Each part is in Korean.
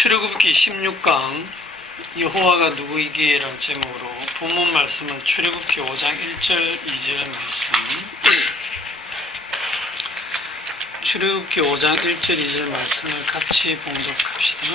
출애굽기 16강 여호와가 누구이기에라는 제목으로 본문 말씀은 출애굽기 5장 1절 2절 말씀. 출애굽기 5장 1절 2절 말씀을 같이 봉독합시다.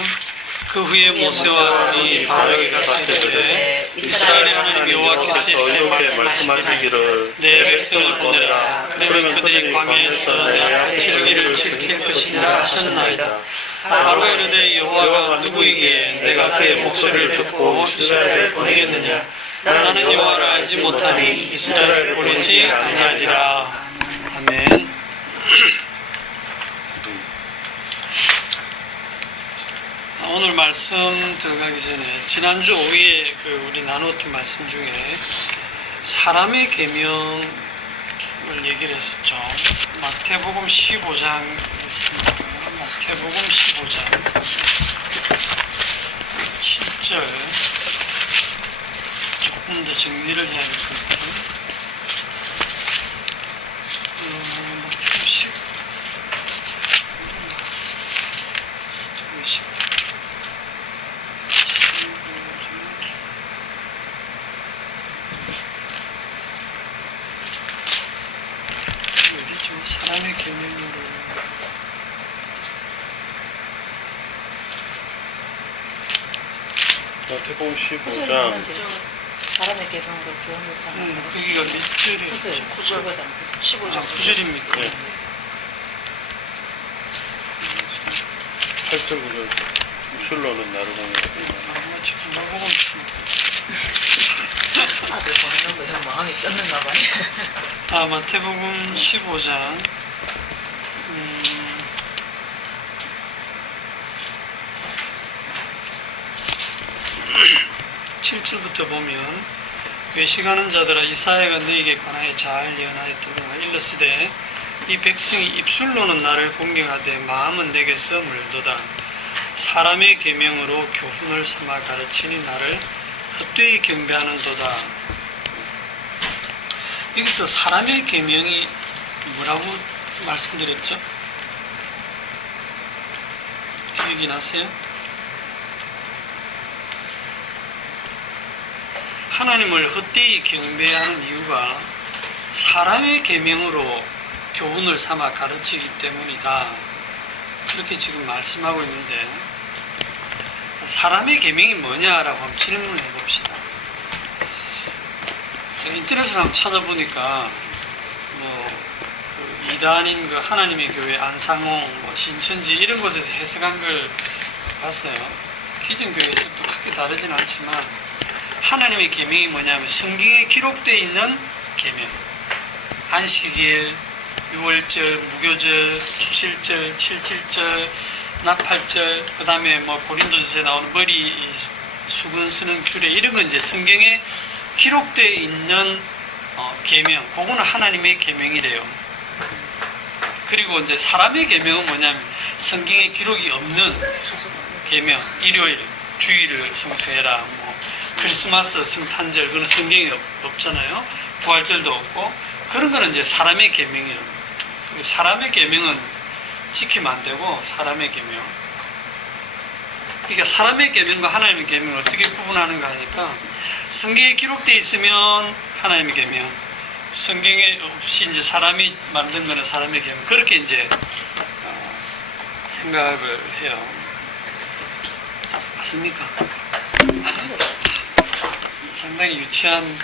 그 후에 모세와 아론이 바로에게 가시되 이스라엘의 하나님 여호와께서 이렇게 말씀하시기를 내 백성을 보내라. 그러면 그들이 광야에서 내 앞에 진리를 지킬 것이니라 하셨나이다. 바로 이르되 여호와가 누구이기에 내가 그의 목소리를 듣고 이스라엘을 보내겠느냐. 나는 여호와를 알지 못하니 이스라엘을 보내지 아니하리라. 아멘. 오늘 말씀 들어가기 전에 지난주 오후에 우리 나누었던 말씀 중에 사람의 계명을 얘기를 했었죠. 마태복음 15장 있습니다. 마태복음 15장 7절 조금 더 정리를 해야 될 것 같아요. 마태복음 15장 사람의 계명으로 마태복음 15장 사람의 계명으로 교훈을 삼아. 거기가 몇 절이에요? 15장. 9절입니까? 네. 8절 9절 입술로는 나를 보내라. 마태복음 아들 보내는 거 형 마음이 떴는가 봐요. 마태복음 15장 7절부터 보면 외식하는 자들아 이사야가 너에게 관하여 잘 예언하였도다. 일러스되 이 백성이 입술로는 나를 공경하되 마음은 내게서 멀도다. 사람의 계명으로 교훈을 삼아 가르치니 나를 헛되이 경배하는도다. 여기서 사람의 계명이 뭐라고 말씀드렸죠? 기억이 나세요? 하나님을 헛되이 경배하는 이유가 사람의 계명으로 교훈을 삼아 가르치기 때문이다. 그렇게 지금 말씀하고 있는데 사람의 계명이 뭐냐라고 한번 질문을 해봅시다. 제가 인터넷을 한번 찾아보니까 이단인 하나님의 교회 안상홍, 신천지 이런 곳에서 해석한 걸 봤어요. 기존 교회에서도 크게 다르진 않지만 하나님의 계명이 뭐냐면 성경에 기록되어 있는 계명, 안식일, 유월절, 무교절, 주실절, 칠칠절, 나팔절, 그 다음에 고린도전서에 나오는 머리 수건 쓰는 규례 이런 건 이제 성경에 기록되어 있는 계명, 그거는 하나님의 계명이래요. 그리고 이제 사람의 계명은 뭐냐면 성경에 기록이 없는 계명, 일요일, 주일을 성수해라, 크리스마스, 성탄절, 그건 성경에 없잖아요. 부활절도 없고 그런 거는 이제 사람의 계명이에요. 사람의 계명은 지키면 안 되고 사람의 계명. 그러니까 사람의 계명과 하나님의 계명을 어떻게 구분하는가 하니까 성경에 기록되어 있으면 하나님의 계명, 성경에 없이 이제 사람이 만든 거는 사람의 계명. 그렇게 이제 생각을 해요. 맞습니까? 상당히 유치한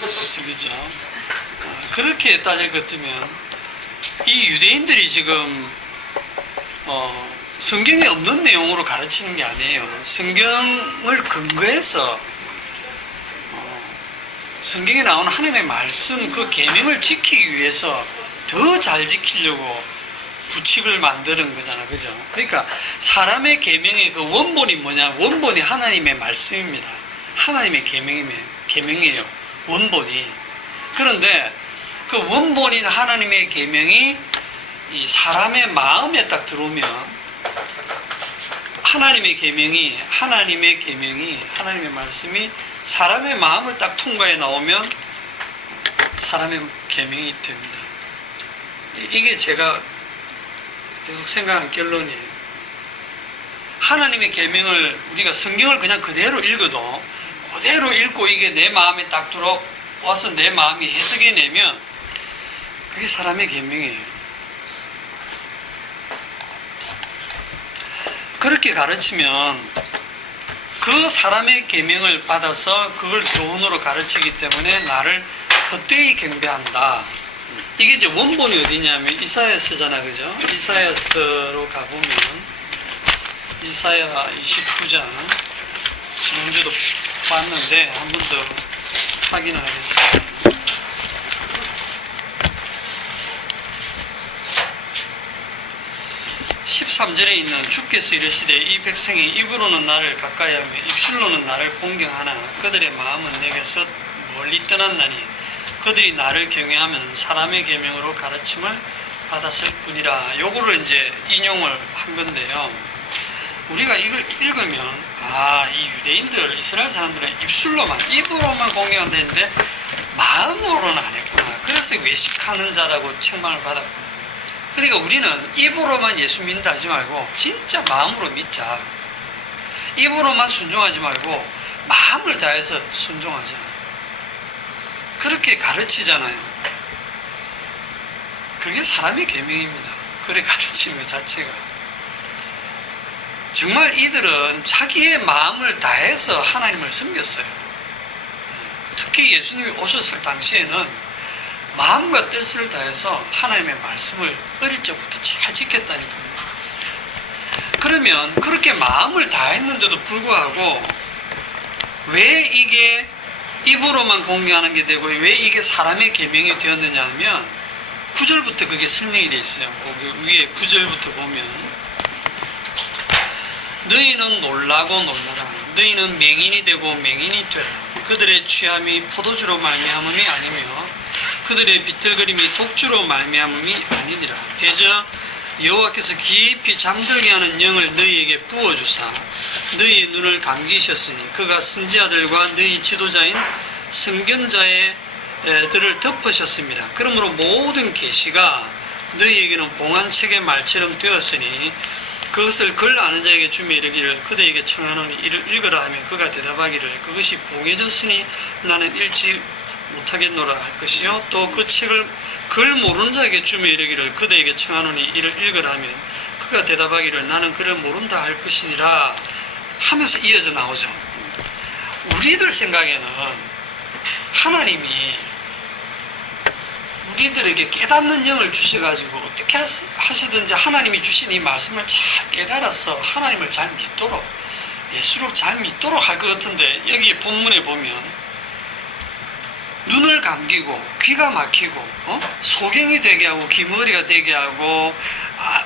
모습이죠. 그렇게 따질 것 같으면 이 유대인들이 지금 성경에 없는 내용으로 가르치는 게 아니에요. 성경을 근거해서 성경에 나오는 하나님의 말씀 그 계명을 지키기 위해서 더 잘 지키려고 부칙을 만드는 거잖아, 그죠? 그러니까 사람의 계명의 그 원본이 뭐냐? 원본이 하나님의 말씀입니다. 하나님의 계명이에요. 원본이. 그런데 그 원본인 하나님의 계명이 이 사람의 마음에 딱 들어오면 하나님의 계명이 하나님의 말씀이 사람의 마음을 딱 통과해 나오면 사람의 계명이 됩니다. 이게 제가 계속 생각하는 결론이에요. 하나님의 계명을 우리가 성경을 그냥 그대로 읽어도 그대로 읽고 이게 내 마음에 딱 들어와서 내 마음이 해석해내면 그게 사람의 계명이에요. 그렇게 가르치면 그 사람의 계명을 받아서 그걸 교훈으로 가르치기 때문에 나를 헛되이 경배한다. 이게 이제 원본이 어디냐면 이사야서잖아, 그죠? 이사야서로 가보면 이사야 29장 지난주도 봤는데 한 번 더 확인을 하겠습니다. 13절에 있는 주께서 이르시되 이 백성이 입으로는 나를 가까이하며 입술로는 나를 공경하나 그들의 마음은 내게서 멀리 떠났나니 그들이 나를 경외하면 사람의 계명으로 가르침을 받았을 뿐이라. 요거를 이제 인용을 한 건데요. 우리가 이걸 읽으면 이 유대인들, 이스라엘 사람들은 입으로만 공경한다 했는데 마음으로는 안 했구나. 그래서 외식하는 자라고 책망을 받았구나. 그러니까 우리는 입으로만 예수 믿는다 하지 말고 진짜 마음으로 믿자. 입으로만 순종하지 말고 마음을 다해서 순종하자. 그렇게 가르치잖아요. 그게 사람의 계명입니다. 그래 가르치는 것 자체가. 정말 이들은 자기의 마음을 다해서 하나님을 섬겼어요. 특히 예수님이 오셨을 당시에는 마음과 뜻을 다해서 하나님의 말씀을 어릴 적부터 잘 지켰다니까요. 그러면 그렇게 마음을 다했는데도 불구하고 왜 이게 입으로만 공경하는 게 되고 왜 이게 사람의 계명이 되었느냐 하면 9절부터 그게 설명이 되어 있어요. 거기 위에 9절부터 보면 너희는 놀라고 놀라라. 너희는 맹인이 되고 맹인이 되라. 그들의 취함이 포도주로 말미암음이 아니며 그들의 비틀거림이 독주로 말미암음이 아니니라. 대저 여호와께서 깊이 잠들게 하는 영을 너희에게 부어주사 너희의 눈을 감기셨으니 그가 선지자들과 너희 지도자인 선견자들을 덮으셨습니다. 그러므로 모든 계시가 너희에게는 봉안책의 말처럼 되었으니 그것을 글 아는 자에게 주며 이르기를 그대에게 청하노니 이를 읽으라 하며 그가 대답하기를 그것이 봉해졌으니 나는 읽지 못하겠노라 할 것이요 또 그 책을 글 모르는 자에게 주며 이르기를 그대에게 청하노니 이를 읽으라 하면 그가 대답하기를 나는 그를 모른다 할 것이니라 하면서 이어져 나오죠. 우리들 생각에는 하나님이 우리들에게 깨닫는 영을 주셔가지고 어떻게 하시든지 하나님이 주신 이 말씀을 잘 깨달아서 하나님을 잘 믿도록 예수를 잘 믿도록 할 것 같은데 여기 본문에 보면 눈을 감기고 귀가 막히고 소경이 되게 하고 귀머리가 되게 하고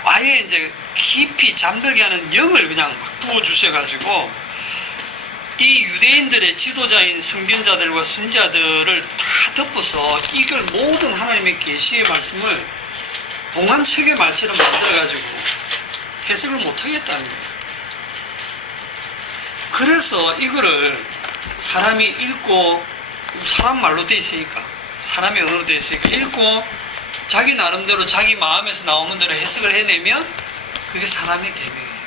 아예 이제 깊이 잠들게 하는 영을 그냥 막 부어주셔가지고 이 유대인들의 지도자인 선견자들과 선지자들을 다 덮어서 이걸 모든 하나님의 계시의 말씀을 봉안책의 말처럼 만들어가지고 해석을 못하겠다는 거예요. 그래서 이거를 사람이 읽고 사람 말로 돼 있으니까 사람의 언어로 돼 있으니까 읽고 자기 나름대로 자기 마음에서 나오는 대로 해석을 해내면 그게 사람의 계명이에요.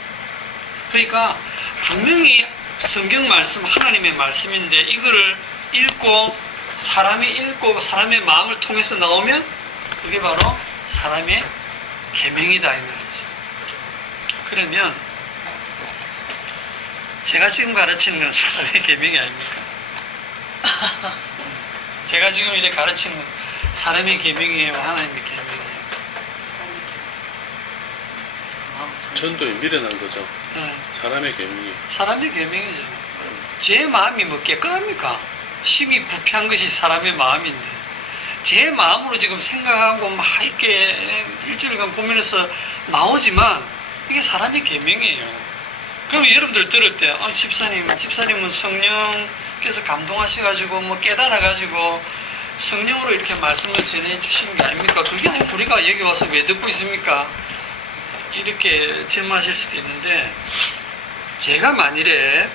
그러니까 분명히 성경 말씀 하나님의 말씀인데 이거를 읽고 사람의 마음을 통해서 나오면 그게 바로 사람의 계명이다 이 말이죠. 그러면 제가 지금 가르치는 건 사람의 계명이 아닙니까? 제가 지금 이렇게 가르치는 건 사람의 계명이에요, 하나님의 계명이에요. 전도에 미련한 거죠. 네. 사람의 계명이. 사람의 계명이죠. 제 마음이 뭐 깨끗합니까? 심히 부패한 것이 사람의 마음인데 제 마음으로 지금 생각하고 막 이렇게 일주일간 고민해서 나오지만 이게 사람의 계명이에요. 그럼 여러분들 들을 때 집사님은 성령께서 감동하셔가지고 뭐 깨달아가지고 성령으로 이렇게 말씀을 전해주신 게 아닙니까? 그게 아니고 우리가 여기 와서 왜 듣고 있습니까? 이렇게 질문하실 수도 있는데 제가 만일에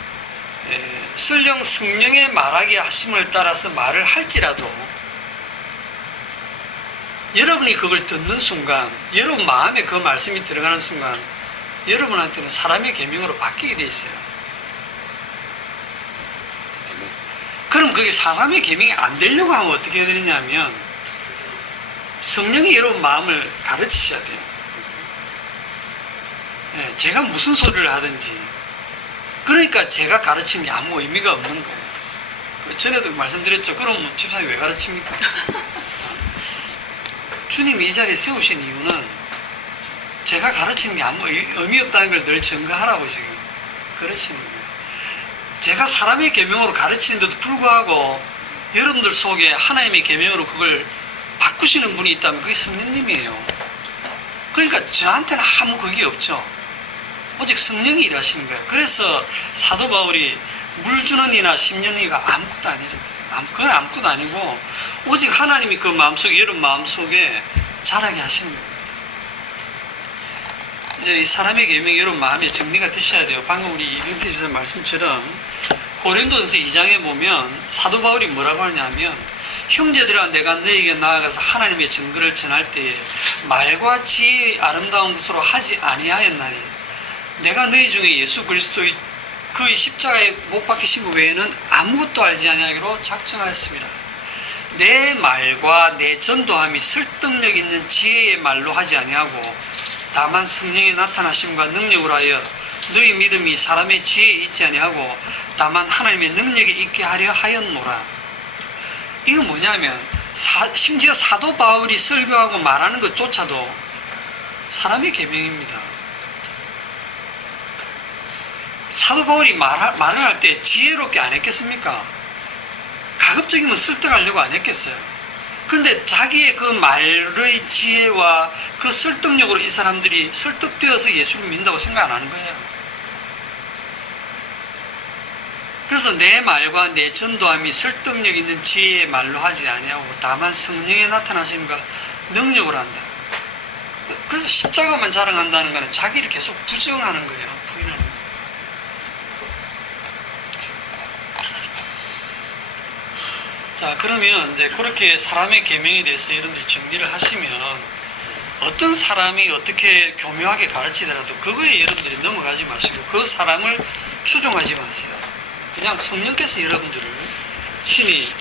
성령의 말하게 하심을 따라서 말을 할지라도 여러분이 그걸 듣는 순간 여러분 마음에 그 말씀이 들어가는 순간 여러분한테는 사람의 계명으로 바뀌게 돼 있어요. 아멘. 그럼 그게 사람의 계명이 안 되려고 하면 어떻게 해야 되냐면 성령이 여러분 마음을 가르치셔야 돼요. 예, 제가 무슨 소리를 하든지 그러니까 제가 가르치는 게 아무 의미가 없는 거예요. 그 전에도 말씀드렸죠. 그럼 집사님이 왜 가르칩니까? 주님이 이 자리에 세우신 이유는 제가 가르치는 게 아무 의미 없다는 걸 늘 증거하라고 지금 그러시는 거예요. 제가 사람의 계명으로 가르치는데도 불구하고 여러분들 속에 하나님의 계명으로 그걸 바꾸시는 분이 있다면 그게 성령님이에요. 그러니까 저한테는 아무 그게 없죠. 오직 성령이 일하시는 거예요. 그래서 사도 바울이 물 주는 이나 10년이가 아무것도 아니라고 했어요. 그건 아무것도 아니고 오직 하나님이 그 마음속에 여러분 마음속에 자라게 하시는 거예요. 이제 이 사람의 계명이 여러분 마음에 정리가 되셔야 돼요. 방금 우리 이근태 집사 말씀처럼 고린도전서 2장에 보면 사도 바울이 뭐라고 하냐면 형제들아 내가 너에게 나아가서 하나님의 증거를 전할 때에 말과 지혜의 아름다운 것으로 하지 아니하였나니 내가 너희 중에 예수 그리스도의 그의 십자가에 못 박히신 것 외에는 아무것도 알지 아니하기로 작정하였습니다. 내 말과 내 전도함이 설득력 있는 지혜의 말로 하지 아니하고 다만 성령의 나타나심과 능력으로 하여 너희 믿음이 사람의 지혜에 있지 아니하고 다만 하나님의 능력에 있게 하려 하였노라. 이건 뭐냐면 심지어 사도 바울이 설교하고 말하는 것조차도 사람의 계명입니다. 사도 바울이 말을 할 때 지혜롭게 안 했겠습니까? 가급적이면 설득하려고 안 했겠어요. 그런데 자기의 그 말의 지혜와 그 설득력으로 이 사람들이 설득되어서 예수를 믿는다고 생각 안 하는 거예요. 그래서 내 말과 내 전도함이 설득력 있는 지혜의 말로 하지 아니하고 다만 성령의 나타나심과 능력으로 한다. 그래서 십자가만 자랑한다는 것은 자기를 계속 부정하는 거예요. 부인하는 거예요. 자, 그러면 이제 그렇게 사람의 계명에 대해서 여러분들이 정리를 하시면 어떤 사람이 어떻게 교묘하게 가르치더라도 그거에 여러분들이 넘어가지 마시고 그 사람을 추종하지 마세요. 그냥 성령께서 여러분들을 친히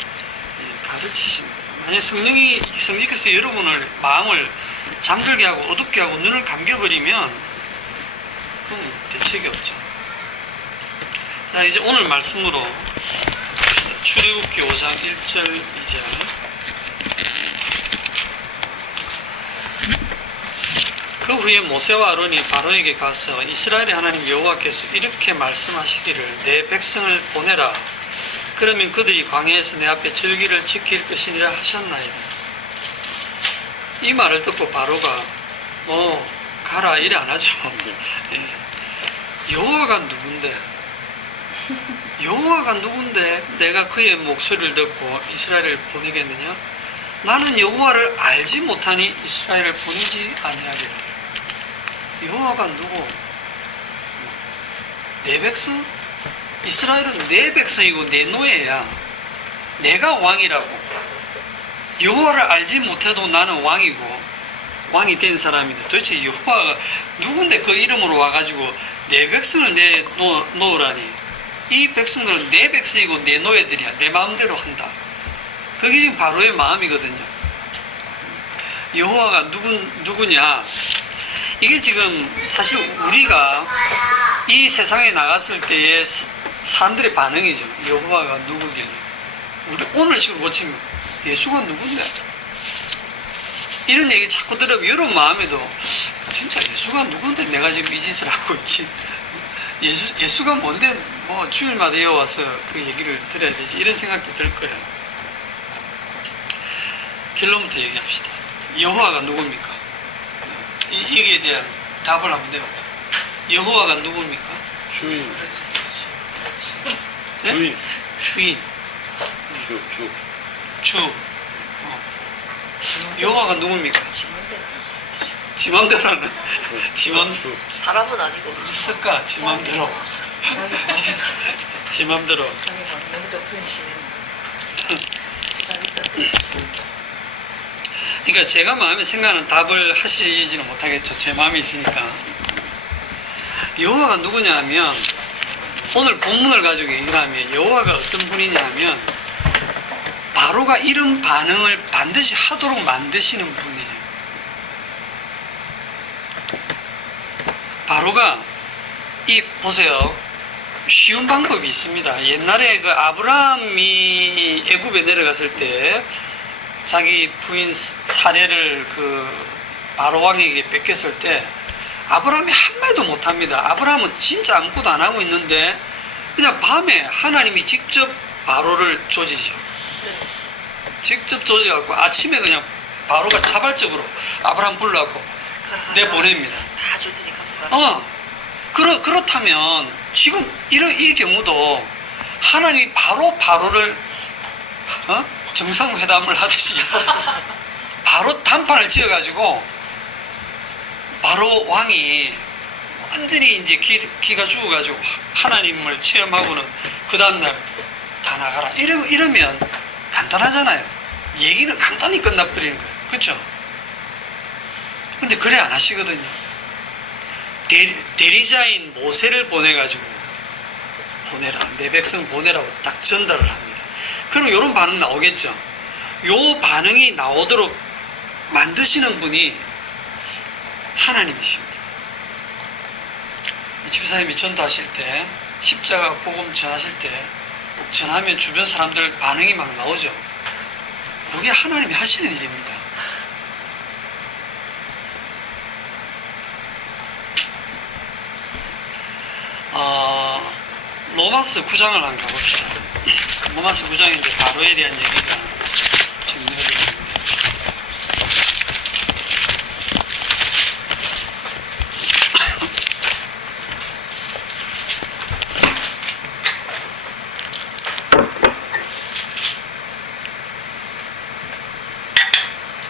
가르치십니다. 만약 성령께서 여러분을 마음을 잠들게 하고 어둡게 하고 눈을 감겨버리면 그럼 대책이 없죠. 자, 이제 오늘 말씀으로 출애굽기 5장 1절 2절. 그 후에 모세와 아론이 바로에게 가서 이스라엘의 하나님 여호와께서 이렇게 말씀하시기를 내 백성을 보내라. 그러면 그들이 광야에서 내 앞에 절기를 지킬 것이니라 하셨나이다. 이 말을 듣고 바로가 가라 이래 안 하죠. 여호와가 누군데? 여호와가 누군데 내가 그의 목소리를 듣고 이스라엘을 보내겠느냐? 나는 여호와를 알지 못하니 이스라엘을 보내지 아니하리라. 여호와가 누구? 내 백성? 이스라엘은 내 백성이고 내 노예야. 내가 왕이라고. 여호와를 알지 못해도 나는 왕이고 왕이 된 사람인데 도대체 여호와가 누군데 그 이름으로 와가지고 내 백성을 놓으라니. 이 백성들은 내 백성이고 내 노예들이야. 내 마음대로 한다. 그게 지금 바로의 마음이거든요. 여호와가 누구냐? 이게 지금 사실 우리가 이 세상에 나갔을 때의 사람들의 반응이죠. 여호와가 누구길래. 우리 오늘 식으로 고치면 예수가 누군데? 이런 얘기 자꾸 들으면 여러분 마음에도 진짜 예수가 누군데 내가 지금 이 짓을 하고 있지? 예수가 뭔데 주일마다 와서 그 얘기를 들어야 되지 이런 생각도 들 거예요. 결론부터 얘기합시다. 여호와가 누굽니까? 이게 대한 답을 한번 내볼까요? 여호와가 누굽니까? 주인. 네? 주인. 주인. 주. 여호와가 누굽니까? 지 맘대로는 주. 사람은 아니고 있을까? 지 맘대로. 지 맘대로. 명적 표현시는 그러니까 제가 마음에 생각하는 답을 하시지는 못하겠죠. 제 마음에 있으니까. 여호와가 누구냐 하면 오늘 본문을 가지고 얘기를 하면 여호와가 어떤 분이냐 하면 바로가 이런 반응을 반드시 하도록 만드시는 분이에요. 바로가 보세요. 쉬운 방법이 있습니다. 옛날에 그 아브라함이 애굽에 내려갔을 때 자기 부인 사례를 그 바로 왕에게 뺏겼을 때 아브라함이 한마디도 못합니다. 아브라함은 진짜 아무것도 안 하고 있는데 그냥 밤에 하나님이 직접 바로를 조지죠. 직접 조져갖고 아침에 그냥 바로가 자발적으로 아브라함 불러갖고 내보냅니다. 다 줄 테니까 뭐 가라. 그렇다면 지금 이 경우도 하나님이 바로를 정상회담을 하듯이 바로 단판을 지어가지고 바로 왕이 완전히 이제 기가 죽어가지고 하나님을 체험하고는 그 다음날 다 나가라. 이러면 간단하잖아요. 얘기는 간단히 끝나버리는 거예요. 그렇죠? 근데 그래 안 하시거든요. 대리자인 모세를 보내가지고 보내라. 내 백성 보내라고 딱 전달을 합니다. 그럼 이런 반응 나오겠죠. 요 반응이 나오도록 만드시는 분이 하나님이십니다. 집사님이 전도하실 때 십자가 복음 전하실 때 전하면 주변 사람들 반응이 막 나오죠. 그게 하나님이 하시는 일입니다. 로마서 9장을 한번 가봅시다. 로마서 9장에 이제 바로에 대한 얘기가 정리가 되어 있는데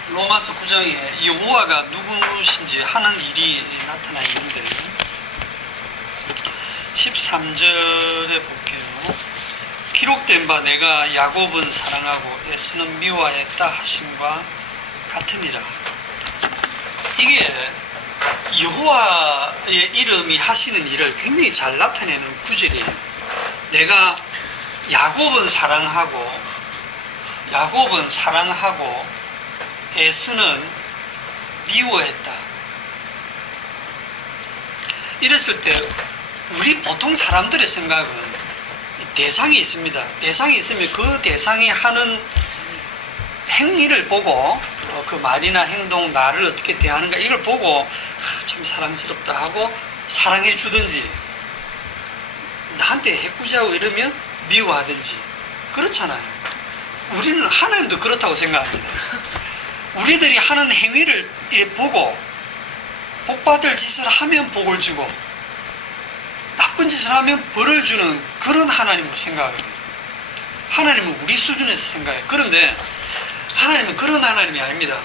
로마서 9장에 여호와가 누구신지 하는 일이 나타나 있는데 13절에 볼게요. 기록된 바 내가 야곱은 사랑하고 에서는 미워하였다 하심과 같으니라. 이게 여호와의 이름이 하시는 일을 굉장히 잘 나타내는 구절이에요. 내가 야곱은 사랑하고 에서는 미워했다. 이랬을 때 우리 보통 사람들의 생각은 대상이 있습니다. 대상이 있으면 그 대상이 하는 행위를 보고 그 말이나 행동, 나를 어떻게 대하는가 이걸 보고 참 사랑스럽다 하고 사랑해 주든지 나한테 해꾸지하고 이러면 미워하든지 그렇잖아요. 우리는 하나님도 그렇다고 생각합니다. 우리들이 하는 행위를 보고 복받을 짓을 하면 복을 주고 나쁜 짓을 하면 벌을 주는 그런 하나님으로 생각하거든요. 하나님은 우리 수준에서 생각해요. 그런데 하나님은 그런 하나님이 아닙니다.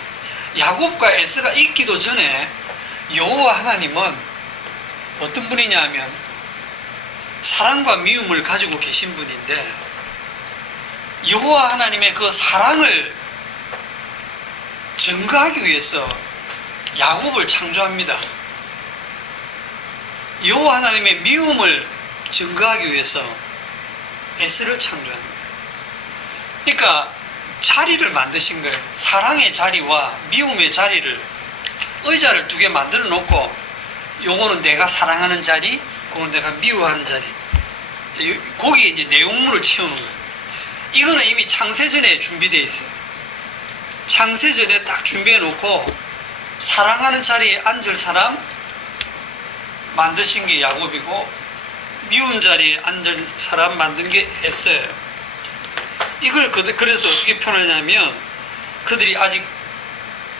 야곱과 에서가 있기도 전에 여호와 하나님은 어떤 분이냐 하면 사랑과 미움을 가지고 계신 분인데 여호와 하나님의 그 사랑을 증거하기 위해서 야곱을 창조합니다. 여호와 하나님의 미움을 증거하기 위해서 에스를 창조합니다. 그러니까 자리를 만드신 거예요. 사랑의 자리와 미움의 자리를 의자를 두 개 만들어 놓고 요거는 내가 사랑하는 자리, 요거는 내가 미워하는 자리. 거기에 이제 내용물을 채우는 거예요. 이거는 이미 창세전에 준비되어 있어요. 창세전에 딱 준비해 놓고 사랑하는 자리에 앉을 사람 만드신 게 야곱이고 미운 자리에 앉을 사람 만든 게 에서예요. 이걸 그래서 어떻게 표현하냐면 그들이 아직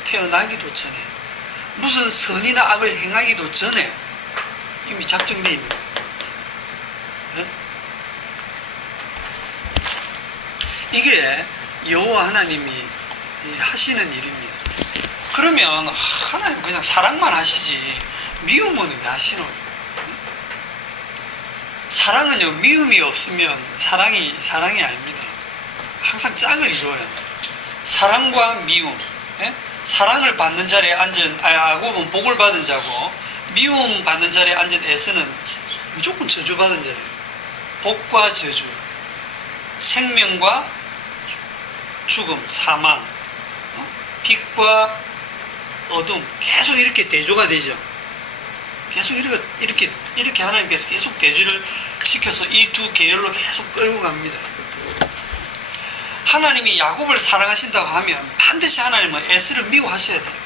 태어나기도 전에 무슨 선이나 악을 행하기도 전에 이미 작정되어 있는 거예요. 네? 이게 여호와 하나님이 하시는 일입니다. 그러면 하나님 그냥 사랑만 하시지 미움은 왜 하시노? 사랑은요 미움이 없으면 사랑이 아닙니다. 항상 짝을 이루어요. 사랑과 미움. 예? 사랑을 받는 자리에 앉은 야곱은 복을 받은 자고 미움 받는 자리에 앉은 에서는 무조건 저주받은 자예요. 복과 저주, 생명과 죽음, 사망, 빛과 어둠, 계속 이렇게 대조가 되죠. 계속 이렇게 하나님께서 계속 대조를 시켜서 이 두 계열로 계속 끌고 갑니다. 하나님이 야곱을 사랑하신다고 하면 반드시 하나님은 에스를 미워하셔야 돼요.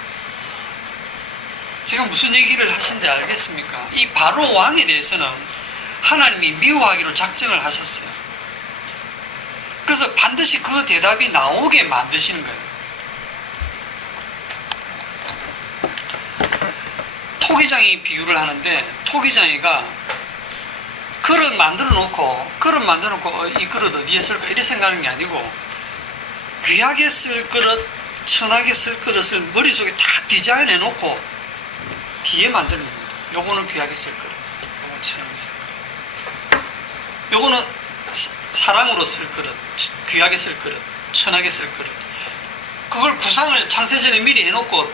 제가 무슨 얘기를 하신지 알겠습니까? 이 바로 왕에 대해서는 하나님이 미워하기로 작정을 하셨어요. 그래서 반드시 그 대답이 나오게 만드시는 거예요. 토기장이 비유를 하는데, 토기장이가 그릇 만들어 놓고 이 그릇 어디에 쓸까 이렇게 생각하는 게 아니고, 귀하게 쓸 그릇, 천하게 쓸 그릇을 머릿속에 다 디자인해 놓고 뒤에 만드는 겁니다. 요거는 귀하게 쓸 그릇, 요거는 천하게 쓸 그릇, 요거는 사랑으로 쓸 그릇, 귀하게 쓸 그릇, 천하게 쓸 그릇. 그걸 구상을 창세전에 미리 해놓고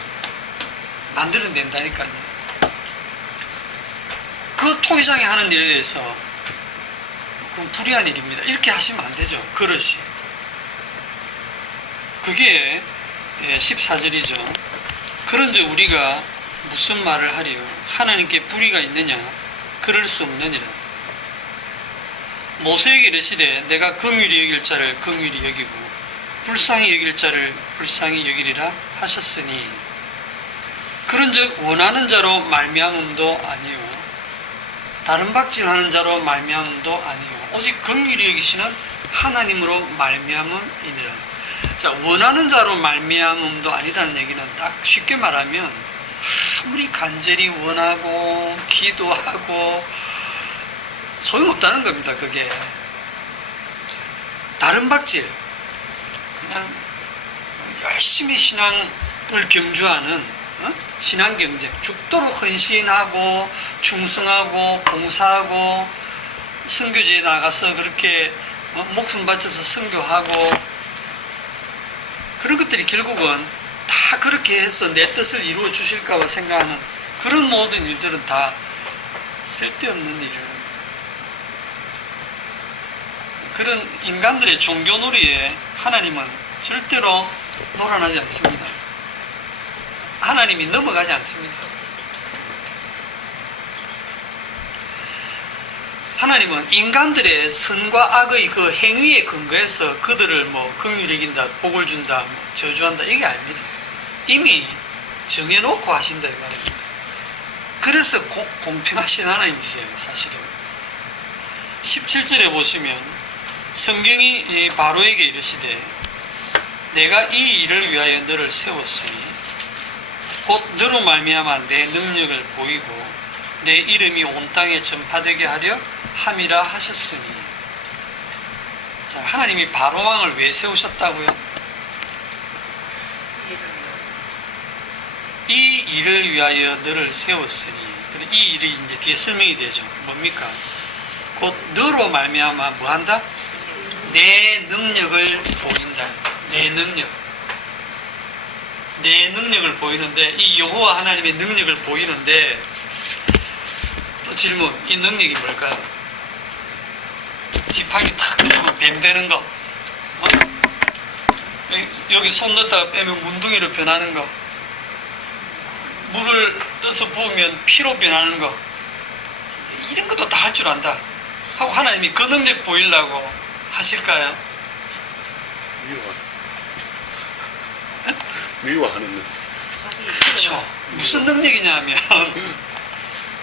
만들면 된다니까요. 그 토기장이 하는 일에 대해서 그건 불의한 일입니다. 이렇게 하시면 안 되죠. 그릇이. 그게 14절이죠. 그런즉 우리가 무슨 말을 하리요? 하나님께 불의가 있느냐? 그럴 수 없느니라. 모세에게 이르시되 내가 긍휼히 여길 자를 긍휼히 여기고 불쌍히 여길 자를 불쌍히 여기리라 하셨으니, 그런즉 원하는 자로 말미암음도 아니요 다른 박질하는 자로 말미암음도 아니요 오직 긍휼히 여기시는 하나님으로 말미암음이니라. 자, 원하는 자로 말미암음도 아니라는 얘기는 딱 쉽게 말하면 아무리 간절히 원하고 기도하고 소용없다는 겁니다. 그게 다른 박질, 그냥 열심히 신앙을 경주하는 신앙 경쟁, 죽도록 헌신하고 충성하고 봉사하고 선교지에 나가서 그렇게 목숨 바쳐서 선교하고, 그런 것들이 결국은 다 그렇게 해서 내 뜻을 이루어 주실까봐 생각하는 그런 모든 일들은 다 쓸데없는 일이에요. 그런 인간들의 종교놀이에 하나님은 절대로 놀아나지 않습니다. 하나님이 넘어가지 않습니다. 하나님은 인간들의 선과 악의 그 행위에 근거해서 그들을 긍휼히 여긴다, 복을 준다, 저주한다, 이게 아닙니다. 이미 정해놓고 하신다 이 말입니다. 그래서 공평하신 하나님이세요. 사실은 17절에 보시면 성경이 바로에게 이르시되 내가 이 일을 위하여 너를 세웠으니 곧 너로 말미암아 내 능력을 보이고 내 이름이 온 땅에 전파되게 하려 함이라 하셨으니. 자, 하나님이 바로왕을 왜 세우셨다고요? 이 일을 위하여 너를 세웠으니. 이 일이 이제 뒤에 설명이 되죠. 뭡니까? 곧 너로 말미암아 뭐한다? 내 능력을 보인다. 내 능력. 내 능력을 보이는데, 이 여호와 하나님의 능력을 보이는데, 또 질문, 이 능력이 뭘까요? 지팡이 탁 들면 뱀 되는 거, 여기 손 넣었다가 빼면 문둥이로 변하는 거, 물을 떠서 부으면 피로 변하는 거, 이런 것도 다 할 줄 안다 하고 하나님이 그 능력 보이려고 하실까요? 미워하는 능. 그렇죠. 무슨 능력이냐면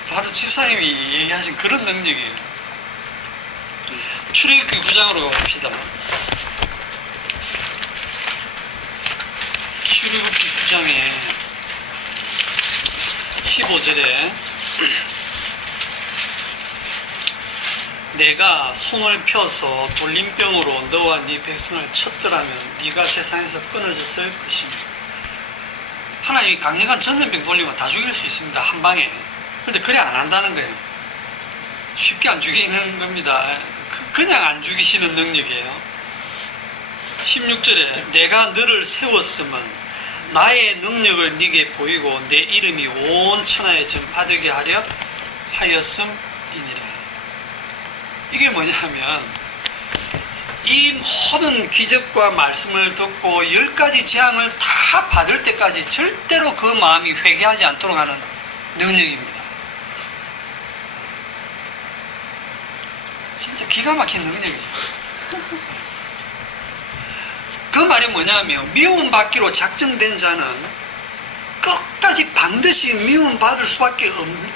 바로 집사님이 얘기하신 그런 능력이에요. 출애굽기 9장으로 갑시다. 출애굽기 9장에 15절에 내가 손을 펴서 돌림병으로 너와 네 백성을 쳤더라면 네가 세상에서 끊어졌을 것이며. 하나님이 강력한 전염병 돌리면 다 죽일 수 있습니다. 한 방에. 그런데 그래 안 한다는 거예요. 쉽게 안 죽이는 겁니다. 그냥 안 죽이시는 능력이에요. 16절에 내가 너를 세웠으면 나의 능력을 네게 보이고 내 이름이 온 천하에 전파되게 하려 하였음이니라. 이게 뭐냐면 이 모든 기적과 말씀을 듣고 10가지 재앙을 다 받을 때까지 절대로 그 마음이 회개하지 않도록 하는 능력입니다. 진짜 기가 막힌 능력이죠. 그 말이 뭐냐면 미움받기로 작정된 자는 끝까지 반드시 미움받을 수밖에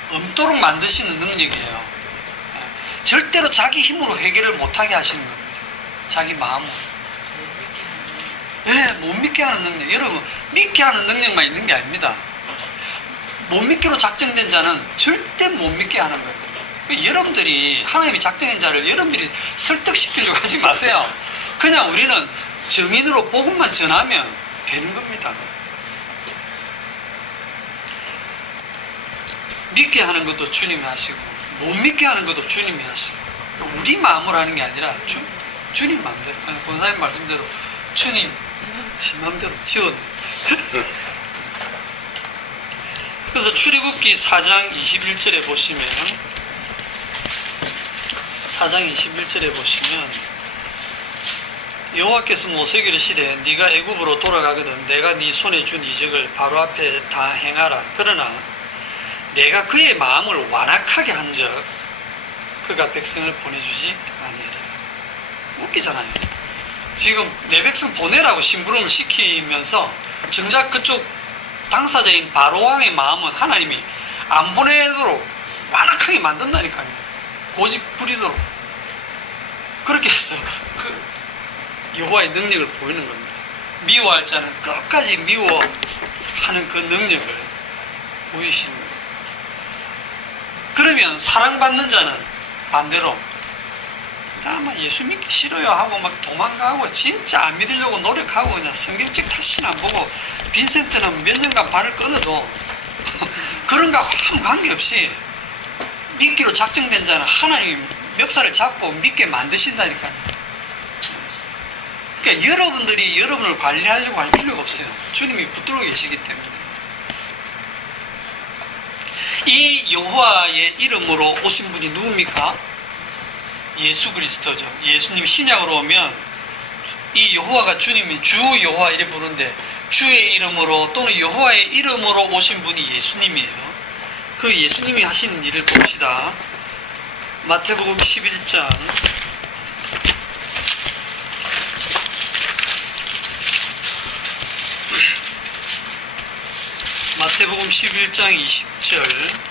없도록 만드시는 능력이에요. 절대로 자기 힘으로 회개를 못하게 하시는 겁니다. 자기 마음으로. 못 믿게 하는 능력. 여러분, 믿게 하는 능력만 있는 게 아닙니다. 못 믿기로 작정된 자는 절대 못 믿게 하는 거예요. 여러분들이 하나님이 작정한 자를 여러분들이 설득시키려고 하지 마세요. 그냥 우리는 증인으로 복음만 전하면 되는 겁니다. 믿게 하는 것도 주님이 하시고 못 믿게 하는 것도 주님이 하시고 우리 마음으로 하는 게 아니라 주님 마음대로. 권사님 말씀대로 주님 지 마음대로 지었네. 그래서 출애굽기 4장 21절에 보시면 4장 21절에 보시면 여호와께서 모세에게 이르시되 네가 애굽으로 돌아가거든 내가 네 손에 준 이적을 바로 앞에 다 행하라. 그러나 내가 그의 마음을 완악하게 한즉 그가 백성을 보내주지 아니하리라. 웃기잖아요. 지금 내 백성 보내라고 심부름을 시키면서 정작 그쪽 당사자인 바로왕의 마음은 하나님이 안 보내도록 완악하게 만든다니까요. 고집 부리도록 그렇게 해서 그 여호와의 능력을 보이는 겁니다. 미워할 자는 끝까지 미워하는 그 능력을 보이시는 거예요. 그러면 사랑받는 자는 반대로 막 예수 믿기 싫어요 하고 막 도망가고 진짜 안 믿으려고 노력하고 그냥 성경책 다시는 안 보고 빈센트는 몇 년간 발을 끊어도 그런 거 아무 관계없이 믿기로 작정된 자는 하나님 멱살을 잡고 믿게 만드신다니까요. 그러니까 여러분들이 여러분을 관리하려고 할 필요가 없어요. 주님이 붙들어 계시기 때문에. 이 여호와의 이름으로 오신 분이 누굽니까? 예수 그리스도죠. 예수님 신약으로 오면 이 여호와가 주님이 주 여호와 이래 부르는데 주의 이름으로 또는 여호와의 이름으로 오신 분이 예수님이에요. 그 예수님이 하시는 일을 봅시다. 마태복음 11장 마태복음 11장 20절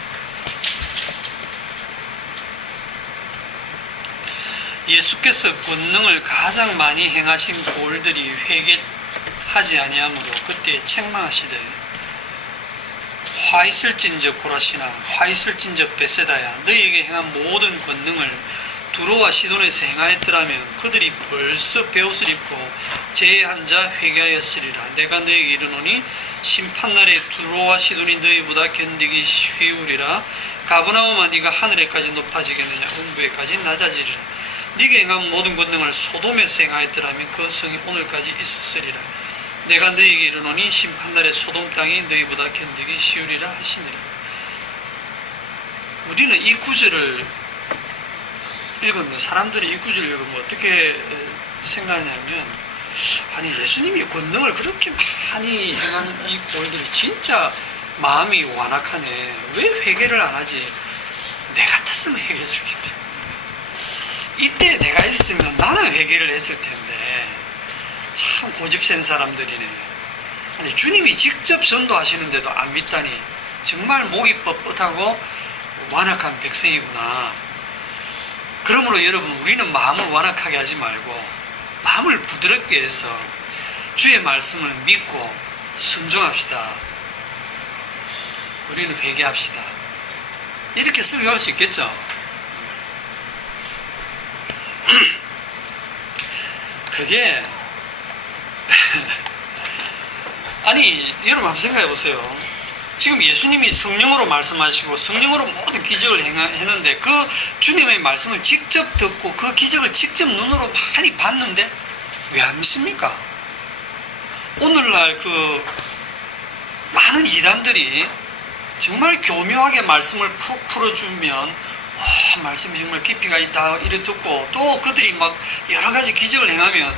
예수께서 권능을 가장 많이 행하신 고을들이 회개하지 아니하므로 그때 책망하시되 화 있을진저 고라시나 화 있을진저 베세다야 너희에게 행한 모든 권능을 두로와 시돈에서 행하였더라면 그들이 벌써 베옷을 입고 제한 자 회개하였으리라. 내가 너희에게 이르노니 심판날에 두로와 시돈이 너희보다 견디기 쉬우리라. 가버나움아 네가 하늘에까지 높아지겠느냐 음부에까지 낮아지리라. 네가 행한 모든 권능을 소돔에서 행하였더라면 그 성이 오늘까지 있었으리라. 내가 너희에게 이르노니 심판날에 소돔 땅이 너희보다 견디기 쉬우리라 하시니라. 우리는 이 구절을 읽으면 사람들이 이 구절을 읽으면 어떻게 생각하냐면 아니 예수님이 권능을 그렇게 많이 행한 이 고을들이 진짜 마음이 완악하네. 왜 회개를 안 하지? 내 같았으면 회개했을 텐데. 이때 내가 있으면 나는 회개를 했을 텐데. 참 고집센 사람들이네. 아니 주님이 직접 전도하시는데도 안 믿다니 정말 목이 뻣뻣하고 완악한 백성이구나. 그러므로 여러분 우리는 마음을 완악하게 하지 말고 마음을 부드럽게 해서 주의 말씀을 믿고 순종합시다. 우리는 회개합시다. 이렇게 설교할 수 있겠죠? 그게 아니 여러분 한번 생각해 보세요. 지금 예수님이 성령으로 말씀하시고 성령으로 모든 기적을 했는데 그 주님의 말씀을 직접 듣고 그 기적을 직접 눈으로 많이 봤는데 왜 안 믿습니까? 오늘날 그 많은 이단들이 정말 교묘하게 말씀을 푹 풀어주면 말씀이 정말 깊이가 있다 이래 듣고 또 그들이 막 여러 가지 기적을 행하면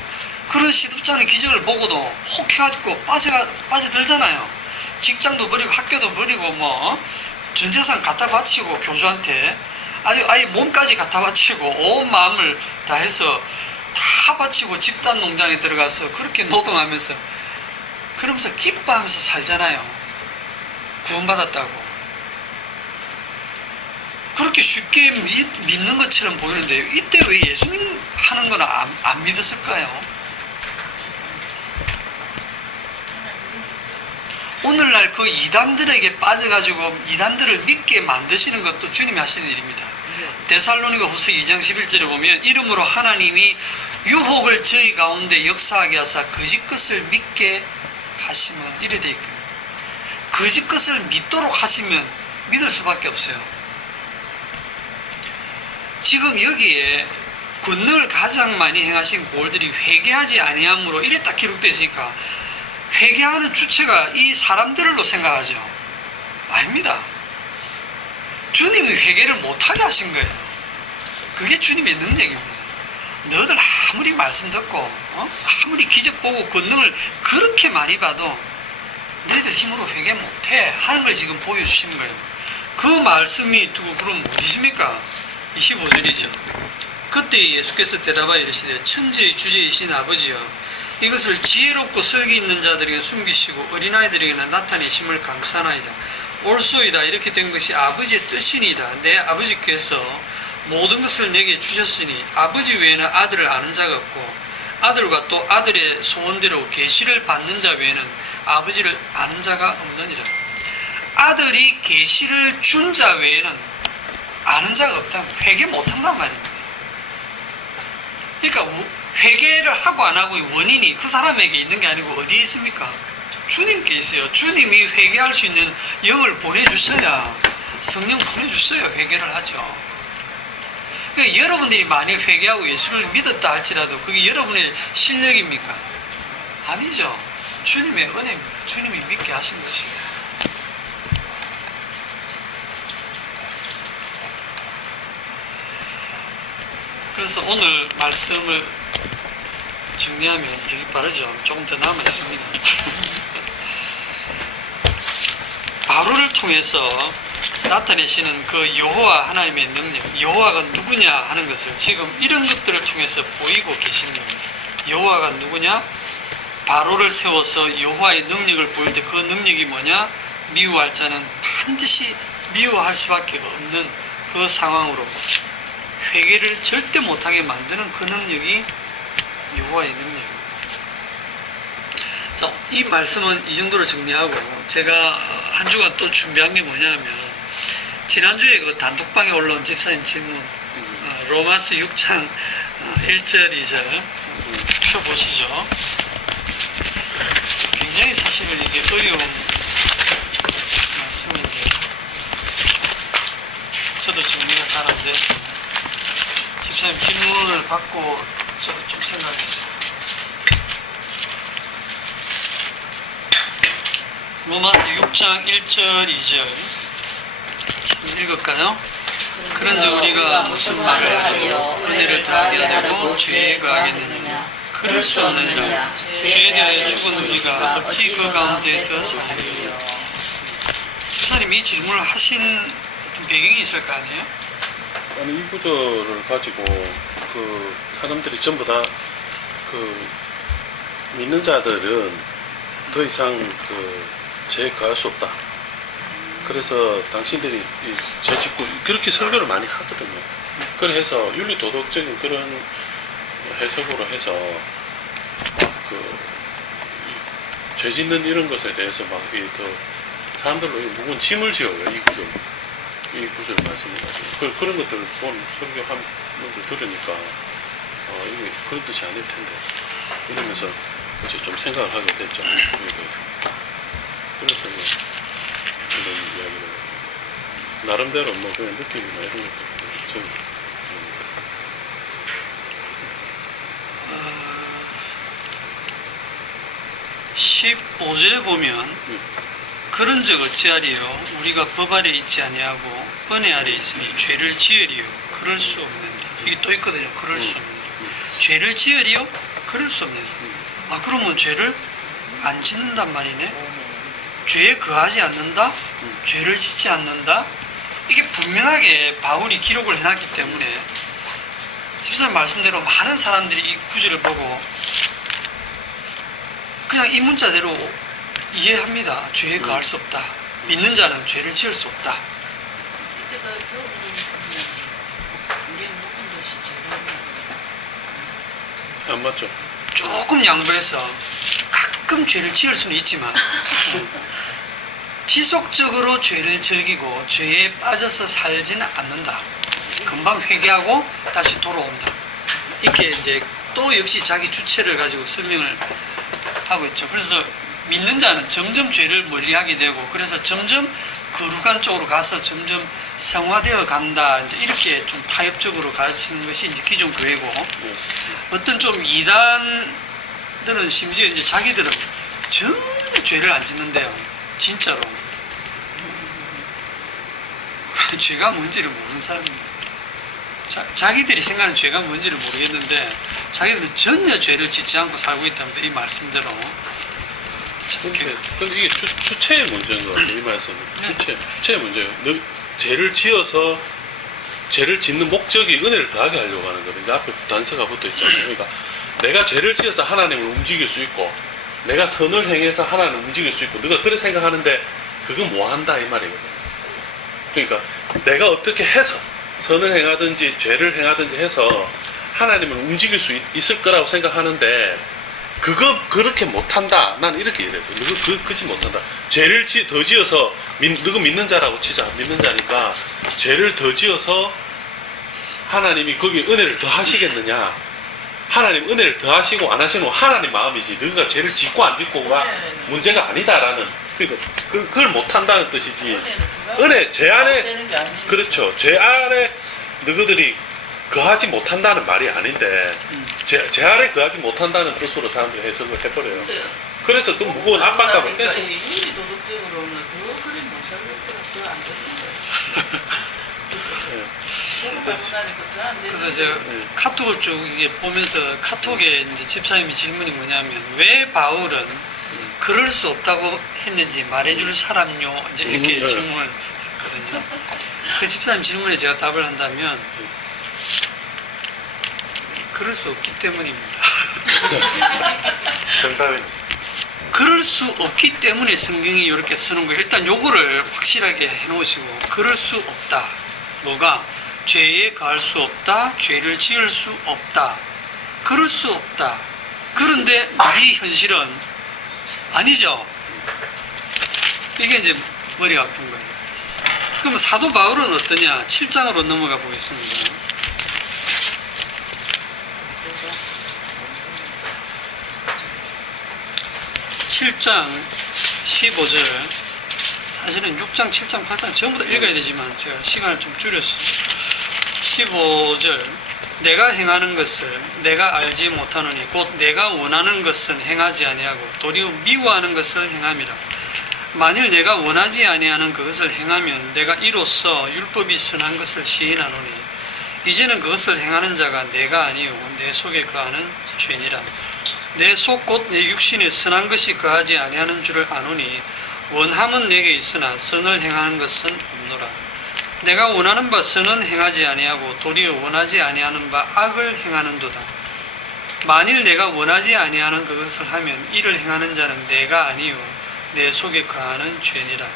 그런 시덥지 않은 기적을 보고도 혹해가지고 빠져들잖아요. 직장도 버리고 학교도 버리고 뭐 전 재산 갖다 바치고 교주한테 아예 몸까지 갖다 바치고 온 마음을 다해서 다 바치고 집단 농장에 들어가서 그렇게 노동하면서 그러면서 기뻐하면서 살잖아요. 구원받았다고. 그렇게 쉽게 믿는 것처럼 보이는데 이때 왜 예수님 하는 건 안 믿었을까요? 오늘날 그 이단들에게 빠져가지고 이단들을 믿게 만드시는 것도 주님이 하시는 일입니다. 데살로니가 후서 2장 11절에 보면 이름으로 하나님이 유혹을 저희 가운데 역사하게 하사 거짓 것을 믿게 하시면 이래 돼 있고요. 거짓 것을 믿도록 하시면 믿을 수밖에 없어요. 지금 여기에 권능을 가장 많이 행하신 고을들이 회개하지 아니함으로 이래 딱 기록되어 있으니까 회개하는 주체가 이 사람들로 생각하죠. 아닙니다. 주님이 회개를 못하게 하신 거예요. 그게 주님의 능력입니다. 너희들 아무리 말씀 듣고 아무리 기적 보고 권능을 그렇게 많이 봐도 너희들 힘으로 회개 못해 하는 걸 지금 보여주시는 거예요. 그 말씀이 두고 그럼 어디십니까? 25절이죠. 그때 예수께서 대답하여 이르시되 천지의 주제이신 아버지여 이것을 지혜롭고 설기 있는 자들에게 숨기시고 어린아이들에게는 나타내심을 감사하나이다. 옳소이다. 이렇게 된 것이 아버지의 뜻이니이다. 내 아버지께서 모든 것을 내게 주셨으니 아버지 외에는 아들을 아는 자가 없고 아들과 또 아들의 소원대로 계시를 받는 자 외에는 아버지를 아는 자가 없느니라. 아들이 계시를 준 자 외에는 아는 자가 없다. 회개 못한단 말입니다. 그러니까 회개를 하고 안 하고의 원인이 그 사람에게 있는 게 아니고 어디에 있습니까? 주님께 있어요. 주님이 회개할 수 있는 영을 보내주셔야, 성령 보내주셔야 회개를 하죠. 그러니까 여러분들이 만약 회개하고 예수를 믿었다 할지라도 그게 여러분의 실력입니까? 아니죠. 주님의 은혜입니다. 주님이 믿게 하신 것이에요. 그래서 오늘 말씀을 정리하면 되게 빠르죠. 조금 더 남아 있습니다. 바로를 통해서 나타내시는 그 여호와 하나님의 능력, 여호와가 누구냐 하는 것을 지금 이런 것들을 통해서 보이고 계시는 겁니다. 여호와가 누구냐? 바로를 세워서 여호와의 능력을 보일 때 그 능력이 뭐냐? 미워할 자는 반드시 미워할 수밖에 없는 그 상황으로 회개를 절대 못하게 만드는 그 능력이 여호와의 능력입니다. 자, 이 말씀은 이 정도로 정리하고 제가 한 주간 또 준비한 게 뭐냐면 지난주에 그 단톡방에 올라온 집사님 질문 로마서 6장 1절 2절 펴보시죠. 굉장히 사실 이게 어려운 말씀인데 저도 정리가 잘 안 돼서 집사님 질문을 받고 저도 좀 생각했어요. 로마서 6장 1절 2절 참 읽을까요? 그런즉 우리가 무슨 말을 하여 은혜를 더하게 하려고 죄에 거하겠느냐? 그럴 수 없느니라. 죄에 대하여 죽은 우리가 어찌 그 가운데 더 살리리요? 집사님 이 질문을 하신 어떤 배경이 있을 거 아니에요? 아니, 이 구절을 가지고 그 사람들이 전부 다 그 믿는 자들은 더 이상 그 죄에 거할 수 없다. 그래서 당신들이 이 죄 짓고 그렇게 설교를 많이 하거든요. 그래서 윤리 도덕적인 그런 해석으로 해서 막 그 죄 짓는 이런 것에 대해서 막 더 사람들로 무거운 짐을 지어요. 이 구절 말씀을 가지고 그런 것들을 본 설교하는 분들 들으니까 이게 그런 뜻이 아닐 텐데 이러면서 이제 좀 생각을 하게 됐죠. 그래서 이런 이야기를 나름대로 뭐 그런 느낌이나 이런 것들 좀 15절에 보면 그런 적 어찌하리요? 우리가 법 아래 있지 아니하고 은혜 아래 있으니 죄를 지으리요? 그럴 수 없느니라. 이게 또 있거든요. 그럴 수 없느니라. 죄를 지으리요? 그럴 수 없느니라. 아, 그러면 죄를 안 짓는단 말이네? 죄에 거하지 않는다? 죄를 짓지 않는다? 이게 분명하게 바울이 기록을 해놨기 때문에 집사님 말씀대로 많은 사람들이 이 구절을 보고 그냥 이 문자대로 이해합니다. 죄에 거할 수 없다. 믿는 자는 죄를 지을 수 없다. 이때가 결국은 우리의 모든 것이 죄는 안 맞죠? 조금 양보해서 가끔 죄를 지을 수는 있지만 지속적으로 죄를 즐기고 죄에 빠져서 살지는 않는다. 금방 회개하고 다시 돌아온다. 이렇게 이제 또 역시 자기 주체를 가지고 설명을 하고 있죠. 그래서 믿는 자는 점점 죄를 멀리하게 되고 그래서 점점 거룩한 쪽으로 가서 점점 성화되어 간다. 이제 이렇게 좀 타협적으로 가르치는 것이 이제 기존 교회고 어떤 좀 이단들은 심지어 이제 자기들은 전혀 죄를 안 짓는데요. 진짜로. 죄가 뭔지를 모르는 사람입니다. 자기들이 생각하는 죄가 뭔지를 모르겠는데 자기들은 전혀 죄를 짓지 않고 살고 있다는 이 말씀대로. 근데 이게 주체의 문제인 것 같아요. 이 말씀은. 주체의 문제예요. 죄를 지어서 죄를 짓는 목적이 은혜를 더하게 하려고 하는 거예요. 앞에 단서가 붙어 있잖아요. 그러니까 내가 죄를 지어서 하나님을 움직일 수 있고 내가 선을 행해서 하나님을 움직일 수 있고 너가 그래 생각하는데 그거 뭐 한다 이 말이거든요. 그러니까 내가 어떻게 해서 선을 행하든지 죄를 행하든지 해서 하나님을 움직일 수 있을 거라고 생각하는데 그거 그렇게 못한다. 난 이렇게 이래서 그지 못한다. 죄를 더 지어서 누구 믿는 자라고 치자. 믿는 자니까 죄를 더 지어서 하나님이 거기에 은혜를 더 하시겠느냐. 하나님 은혜를 더 하시고 안 하시는 건 하나님 마음이지 너가 죄를 짓고 안 짓고가 문제가 아니다라는 그러니까 그걸 못한다는 뜻이지. 은혜 죄 안에 그렇죠. 죄 안에 너희들이 거하지 못한다는 말이 아닌데 죄 안에 거하지 못한다는 뜻으로 사람들이 해석을 해버려요. 그래서 그 무거운 압박감을 계속 우리 도덕적으로는 더 그래 못 살겠더라. 더안 되는 그래서 제가 카톡을 쭉 이게 보면서 카톡에 이제 집사님의 질문이 뭐냐면 왜 바울은 그럴 수 없다고 했는지 말해줄 사람요 이제 이렇게 질문을 했거든요. 그 집사님 질문에 제가 답을 한다면 그럴 수 없기 때문입니다. 정답입니다. 그럴 수 없기 때문에 성경이 이렇게 쓰는 거예요. 일단 요거를 확실하게 해놓으시고 그럴 수 없다. 뭐가? 죄에 가할 수 없다. 죄를 지을 수 없다. 그럴 수 없다. 그런데 우리 현실은 아니죠. 이게 이제 머리가 아픈 거예요. 그럼 사도 바울은 어떠냐? 7장으로 넘어가 보겠습니다. 7장 15절 사실은 6장, 7장, 8장 전부 다 읽어야 되지만 제가 시간을 좀 줄였어요. 15절 내가 행하는 것을 내가 알지 못하노니 곧 내가 원하는 것은 행하지 아니하고 도리어 미워하는 것을 행함이라. 만일 내가 원하지 아니하는 그것을 행하면 내가 이로써 율법이 선한 것을 시인하노니 이제는 그것을 행하는 자가 내가 아니요 내 속에 거하는 죄니라. 내 속 곧 내 육신에 선한 것이 거하지 아니하는 줄을 아노니 원함은 내게 있으나 선을 행하는 것은 없노라. 내가 원하는 바 선은 행하지 아니하고 도리어 원하지 아니하는 바 악을 행하는도다. 만일 내가 원하지 아니하는 그것을 하면 이를 행하는 자는 내가 아니요 내 속에 거하는 죄니라.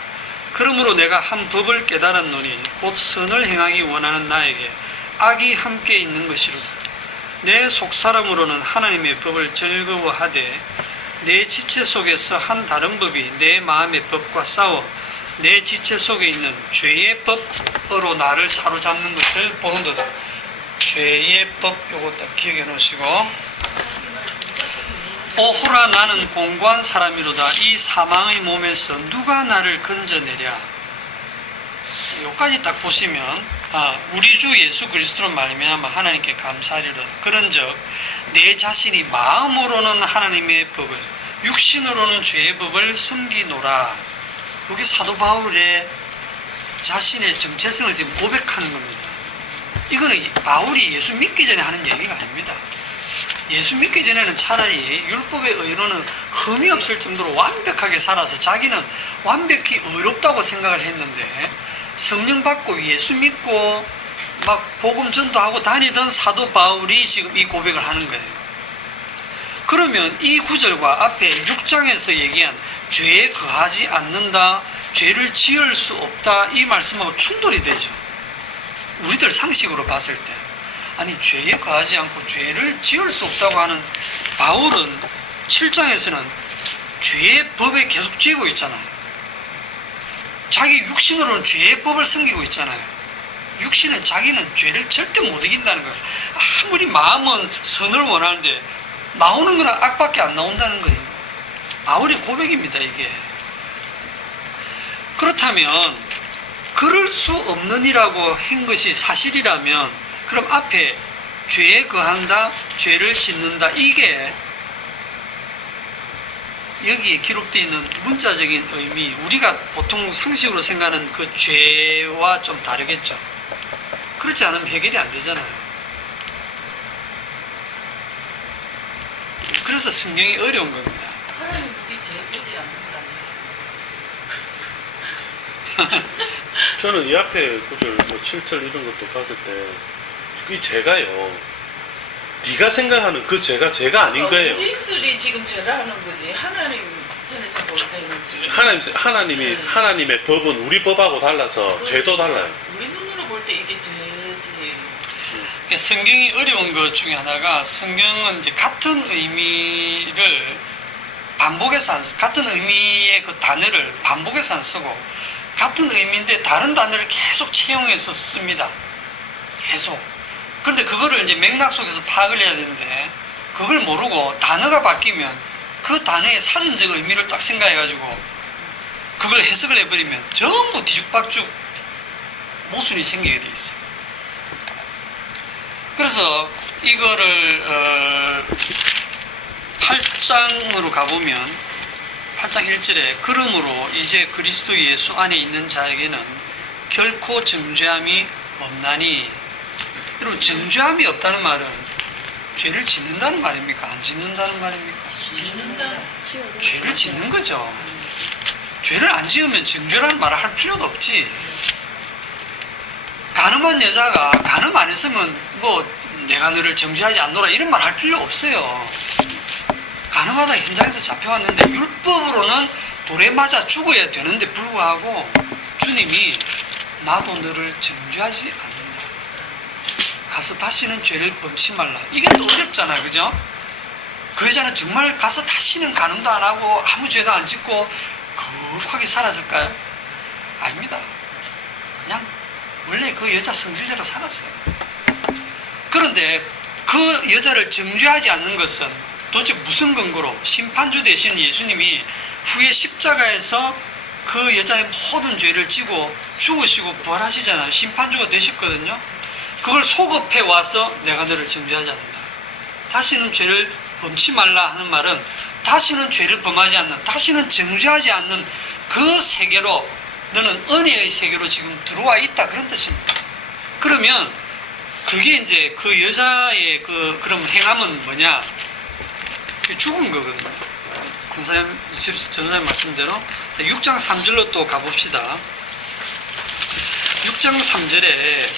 그러므로 내가 한 법을 깨달았노니 곧 선을 행하기 원하는 나에게 악이 함께 있는 것이로다. 내 속사람으로는 하나님의 법을 즐거워하되 내 지체 속에서 한 다른 법이 내 마음의 법과 싸워 내 지체 속에 있는 죄의 법으로 나를 사로잡는 것을 보는도다. 죄의 법 요거 딱 기억해 놓으시고 오호라 나는 공고한 사람이로다. 이 사망의 몸에서 누가 나를 건져내랴. 여기까지 딱 보시면 우리 주 예수 그리스도로 말미암아 하나님께 감사하리로다. 그런즉 내 자신이 마음으로는 하나님의 법을 육신으로는 죄의 법을 섬기노라. 이게 사도 바울의 자신의 정체성을 지금 고백하는 겁니다. 이거는 바울이 예수 믿기 전에 하는 얘기가 아닙니다. 예수 믿기 전에는 차라리 율법의 의로는 흠이 없을 정도로 완벽하게 살아서 자기는 완벽히 의롭다고 생각을 했는데, 성령 받고 예수 믿고 막 복음 전도하고 다니던 사도 바울이 지금 이 고백을 하는 거예요. 그러면 이 구절과 앞에 6장에서 얘기한 죄에 거하지 않는다, 죄를 지을 수 없다, 이 말씀하고 충돌이 되죠. 우리들 상식으로 봤을 때, 아니 죄에 거하지 않고 죄를 지을 수 없다고 하는 바울은 7장에서는 죄의 법에 계속 쥐고 있잖아요. 자기 육신으로는 죄의 법을 섬기고 있잖아요. 육신은 자기는 죄를 절대 못 이긴다는 거예요. 아무리 마음은 선을 원하는데 나오는 건 악밖에 안 나온다는 거예요. 바울의 고백입니다, 이게. 그렇다면 그럴 수 없느니라고 한 것이 사실이라면, 그럼 앞에 죄에 거한다, 죄를 짓는다, 이게 여기에 기록되어 있는 문자적인 의미, 우리가 보통 상식으로 생각하는 그 죄와 좀 다르겠죠. 그렇지 않으면 해결이 안 되잖아요. 그래서 성경이 어려운 겁니다. 하나님 그게 제일 믿지 않는다네. 저는 이 앞에 구절 뭐 7절 이런 것도 봤을 때 이 죄가요, 네가 생각하는 그 죄가 아닌 거예요. 우리들이 지금 죄를 하는 거지. 하나님 편에서 볼 때는 지금 하나님의 법은 우리 법하고 달라서 죄도 달라요. 우리 눈으로 볼 때 이게 죄지. 그러니까 성경이 어려운 것 중에 하나가, 성경은 이제 같은 의미를 반복해서 안 쓰고, 같은 의미의 그 단어를 반복해서 안 쓰고, 같은 의미인데 다른 단어를 계속 채용해서 씁니다. 계속. 그런데 그거를 이제 맥락 속에서 파악을 해야 되는데, 그걸 모르고 단어가 바뀌면 그 단어의 사전적 의미를 딱 생각해가지고 그걸 해석을 해버리면 전부 뒤죽박죽 모순이 생기게 돼 있어요. 그래서 이거를 8장으로 가보면 8장 1절에 그러므로 이제 그리스도 예수 안에 있는 자에게는 결코 정죄함이 없나니. 여러분, 정죄함이 없다는 말은 죄를 짓는다는 말입니까? 안 짓는다는 말입니까? 짓는다. 죄를 짓는 거죠. 죄를 안 지으면 정죄라는 말을 할 필요도 없지. 간음한 여자가 간음 안 했으면 뭐 내가 너를 정죄하지 않노라 이런 말 할 필요 없어요. 간음하다 현장에서 잡혀왔는데 율법으로는 돌에 맞아 죽어야 되는데 불구하고 주님이 나도 너를 정죄하지 않는다, 가서 다시는 죄를 범치 말라. 이게 또 어렵잖아, 그죠? 그 여자는 정말 가서 다시는 간음도 안 하고 아무 죄도 안 짓고 거룩하게 살았을까요? 아닙니다. 그냥 원래 그 여자 성질대로 살았어요. 그런데 그 여자를 정죄하지 않는 것은 도대체 무슨 근거로? 심판주 되신 예수님이 후에 십자가에서 그 여자의 모든 죄를 지고 죽으시고 부활하시잖아요. 심판주가 되셨거든요. 그걸 소급해 와서 내가 너를 정죄하지 않는다, 다시는 죄를 범치 말라 하는 말은 다시는 죄를 범하지 않는, 다시는 정죄하지 않는 그 세계로, 너는 은혜의 세계로 지금 들어와 있다, 그런 뜻입니다. 그러면 그게 이제 그 여자의 그럼 행함은 뭐냐? 죽은 거거든요. 권사님, 전사님 말씀대로 6장 3절로 또 가봅시다. 6장 3절에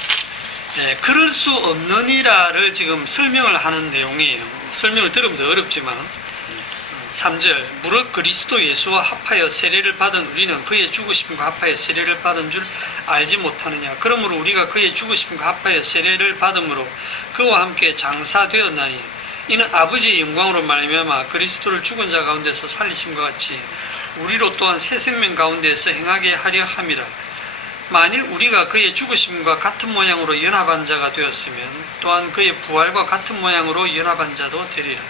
그럴 수 없느니라를 지금 설명을 하는 내용이에요. 설명을 들으면 더 어렵지만 3절, 무릇 그리스도 예수와 합하여 세례를 받은 우리는 그의 죽으심과 합하여 세례를 받은 줄 알지 못하느냐. 그러므로 우리가 그의 죽으심과 합하여 세례를 받음으로 그와 함께 장사되었나니 이는 아버지의 영광으로 말미암아 그리스도를 죽은 자 가운데서 살리심과 같이 우리로 또한 새 생명 가운데서 행하게 하려 함이라. 만일 우리가 그의 죽으심과 같은 모양으로 연합한 자가 되었으면 또한 그의 부활과 같은 모양으로 연합한 자도 되리라.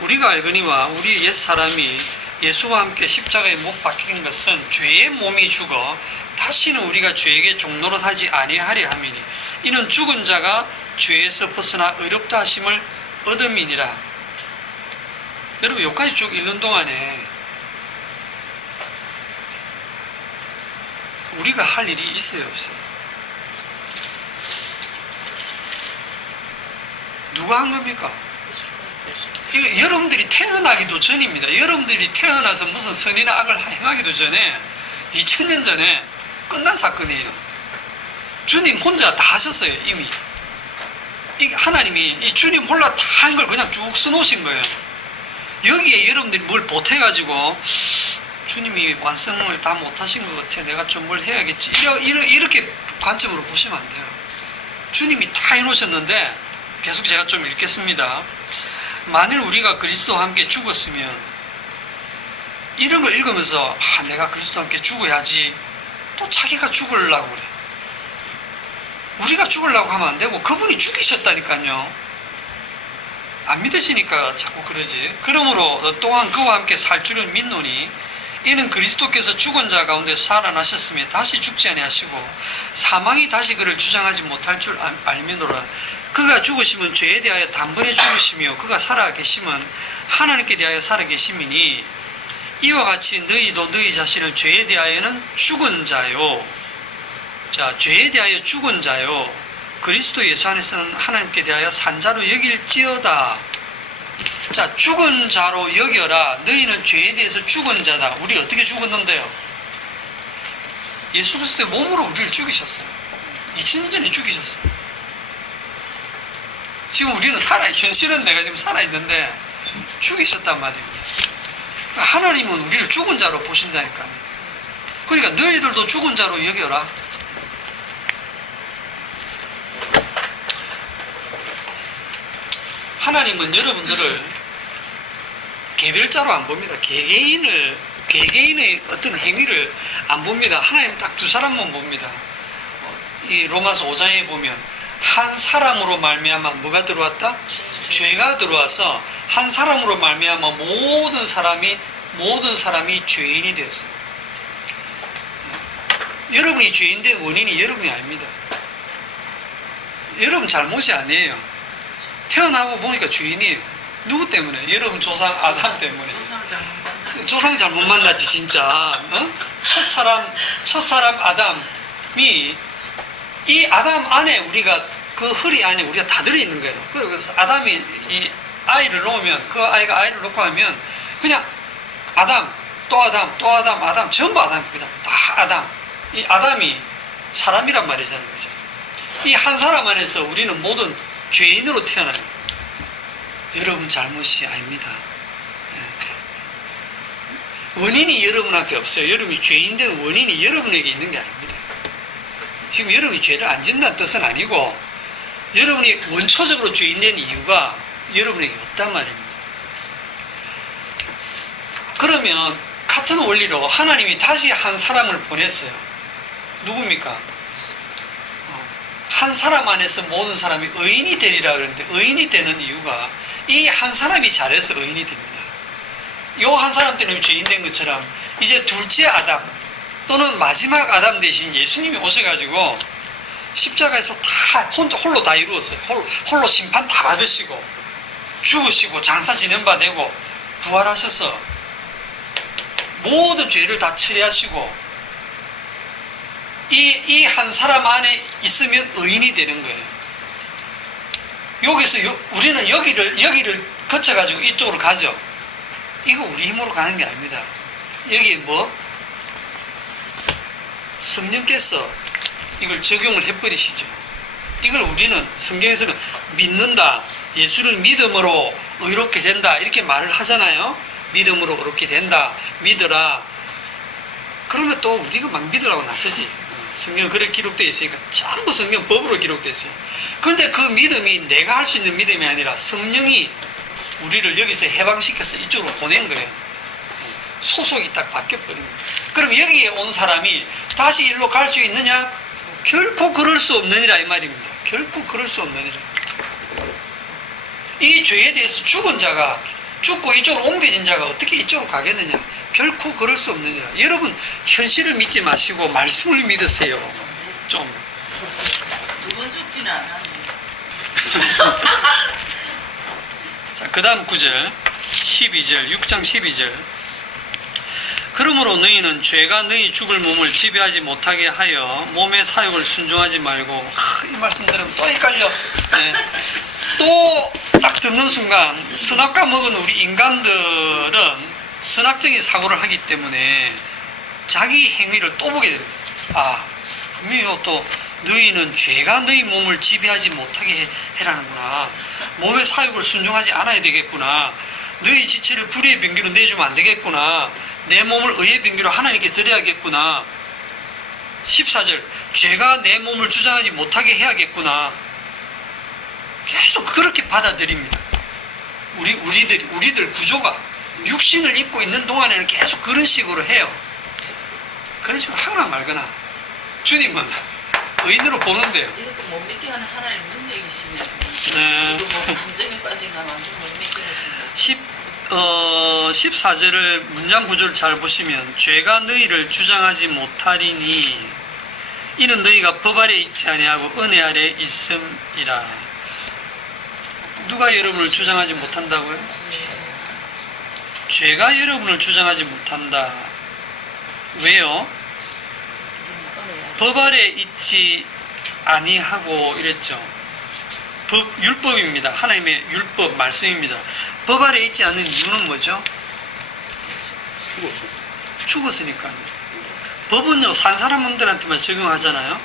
우리가 알거니와 우리 옛사람이 예수와 함께 십자가에 못 박힌 것은 죄의 몸이 죽어 다시는 우리가 죄에게 종노릇하지 아니하려 함이니 이는 죽은 자가 죄에서 벗어나 의롭다 하심을 얻음이니라. 여러분, 여기까지 쭉 읽는 동안에 우리가 할 일이 있어요, 없어요? 누가 한 겁니까? 이거 여러분들이 태어나기도 전입니다. 여러분들이 태어나서 무슨 선이나 악을 행하기도 전에 2000년 전에 끝난 사건이에요. 주님 혼자 다 하셨어요, 이미. 이게 하나님이 이 주님 홀라 다 한 걸 그냥 쭉 써놓으신 거예요. 여기에 여러분들이 뭘 보태가지고 주님이 완성을 다 못하신 것 같아, 내가 좀 뭘 해야겠지, 이렇게 관점으로 보시면 안 돼요. 주님이 다 해놓으셨는데, 계속 제가 좀 읽겠습니다. 만일 우리가 그리스도와 함께 죽었으면, 이런 걸 읽으면서 내가 그리스도와 함께 죽어야지, 또 자기가 죽으려고 그래. 우리가 죽으려고 하면 안 되고 그분이 죽이셨다니까요. 안 믿으시니까 자꾸 그러지. 그러므로 또한 그와 함께 살 줄을 믿노니 이는 그리스도께서 죽은 자 가운데 살아나셨으며 다시 죽지 아니하시고 사망이 다시 그를 주장하지 못할 줄 알미노라. 그가 죽으시면 죄에 대하여 단번에 죽으시며 그가 살아계시면 하나님께 대하여 살아계심이니 이와 같이 너희도 너희 자신을 죄에 대하여는 죽은 자요. 자, 죄에 대하여 죽은 자요. 그리스도 예수 안에서는 하나님께 대하여 산 자로 여길지어다. 자, 죽은 자로 여겨라. 너희는 죄에 대해서 죽은 자다. 우리 어떻게 죽었는데요? 예수 그리스도의 몸으로 우리를 죽이셨어요. 2000년 전에 죽이셨어요. 지금 우리는 현실은 내가 지금 살아있는데 죽이셨단 말입니다. 하나님은 우리를 죽은 자로 보신다니까요. 그러니까 너희들도 죽은 자로 여겨라. 하나님은 여러분들을 개별자로 안 봅니다. 개개인의 어떤 행위를 안 봅니다. 하나님 딱 두 사람만 봅니다. 이 로마서 5장에 보면 한 사람으로 말미암아 뭐가 들어왔다? 죄가 들어와서 한 사람으로 말미암아 모든 사람이 죄인이 되었어요. 여러분이 죄인 된 원인이 여러분이 아닙니다. 여러분 잘못이 아니에요. 태어나고 보니까 죄인이에요. 누구 때문에? 여러분 조상 아담 때문에. 조상 잘못 만났지 진짜. 어? 첫사람 아담이 이 아담 안에 우리가 그 허리 안에 우리가 다 들어있는 거예요. 그래서 아담이 이 아이를 놓으면 그 아이가 아이를 놓고 하면 그냥 아담 또 아담 또 아담 아담 전부 아담입니다. 다 아담. 이 아담이 사람이란 말이잖아요. 그죠? 이 한 사람 안에서 우리는 모든 죄인으로 태어나요. 여러분 잘못이 아닙니다. 원인이 여러분한테 없어요. 여러분이 죄인 된 원인이 여러분에게 있는 게 아닙니다. 지금 여러분이 죄를 안 짓는다는 뜻은 아니고 여러분이 원초적으로 죄인 된 이유가 여러분에게 없단 말입니다. 그러면 같은 원리로 하나님이 다시 한 사람을 보냈어요. 누굽니까? 한 사람 안에서 모든 사람이 의인이 되리라 그러는데 의인이 되는 이유가 이 한 사람이 잘해서 의인이 됩니다. 요 한 사람 때문에 죄인 된 것처럼 이제 둘째 아담 또는 마지막 아담 대신 예수님이 오셔가지고 십자가에서 다 홀로 다 이루었어요. 홀로 심판 다 받으시고 죽으시고 장사 지낸 바 되고 부활하셔서 모든 죄를 다 처리하시고 이 한 사람 안에 있으면 의인이 되는 거예요. 여기서 우리는 여기를 거쳐가지고 이쪽으로 가죠. 이거 우리 힘으로 가는 게 아닙니다. 여기에 뭐? 성령께서 이걸 적용을 해버리시죠. 이걸 우리는 성경에서는 믿는다. 예수를 믿음으로 의롭게 된다. 이렇게 말을 하잖아요. 믿음으로 의롭게 된다. 믿어라. 그러면 또 우리가 막 믿으라고 나서지. 성경 그렇게 기록되어 있으니까 전부 성경 법으로 기록되어 있어요. 그런데 그 믿음이 내가 할 수 있는 믿음이 아니라 성령이 우리를 여기서 해방시켜서 이쪽으로 보낸 거예요. 소속이 딱 바뀌어버린 거예요. 그럼 여기에 온 사람이 다시 일로 갈 수 있느냐? 결코 그럴 수 없느니라 이 말입니다. 결코 그럴 수 없느니라. 이 죄에 대해서 죽은 자가 죽고 이쪽으로 옮겨진 자가 어떻게 이쪽으로 가겠느냐? 결코 그럴 수 없느니라. 여러분 현실을 믿지 마시고 말씀을 믿으세요. 좀. 두 번 죽지는 않았네. 자, 그 다음 9절 12절 6장 12절 그러므로 너희는 죄가 너희 죽을 몸을 지배하지 못하게 하여 몸의 사욕을 순종하지 말고. 이 말씀 들으면 또 헷갈려. 네. 또 딱 듣는 순간 선악과 먹은 우리 인간들은 선악적인 사고를 하기 때문에 자기 행위를 또 보게 됩니다. 아, 분명히 또 너희는 죄가 너희 몸을 지배하지 못하게 해라는구나. 몸의 사욕을 순종하지 않아야 되겠구나. 너희 지체를 불의의 병기로 내주면 안 되겠구나. 내 몸을 의의 병기로 하나님께 드려야겠구나. 14절, 죄가 내 몸을 주장하지 못하게 해야겠구나. 계속 그렇게 받아들입니다. 우리들 구조가 육신을 입고 있는 동안에는 계속 그런 식으로 해요. 그런 식으로 하거나 말거나. 주님은 의인으로 보는데요. 이것도 못 믿게 하는 하나님 능력이시네요. 네. 이거 뭐 감정에 빠진 가 완전 못 믿게 하신다. 14절을 문장 구조를 잘 보시면 죄가 너희를 주장하지 못하리니 이는 너희가 법 아래 있지 아니하고 은혜 아래 있음이라. 누가 여러분을 주장하지 못한다고요? 죄가 여러분을 주장하지 못한다. 왜요? 법 아래 있지 아니하고 이랬죠. 율법입니다. 하나님의 율법 말씀입니다. 법 아래 있지 않는 이유는 뭐죠? 죽었으니까요. 법은요, 산 사람들한테만 적용하잖아요.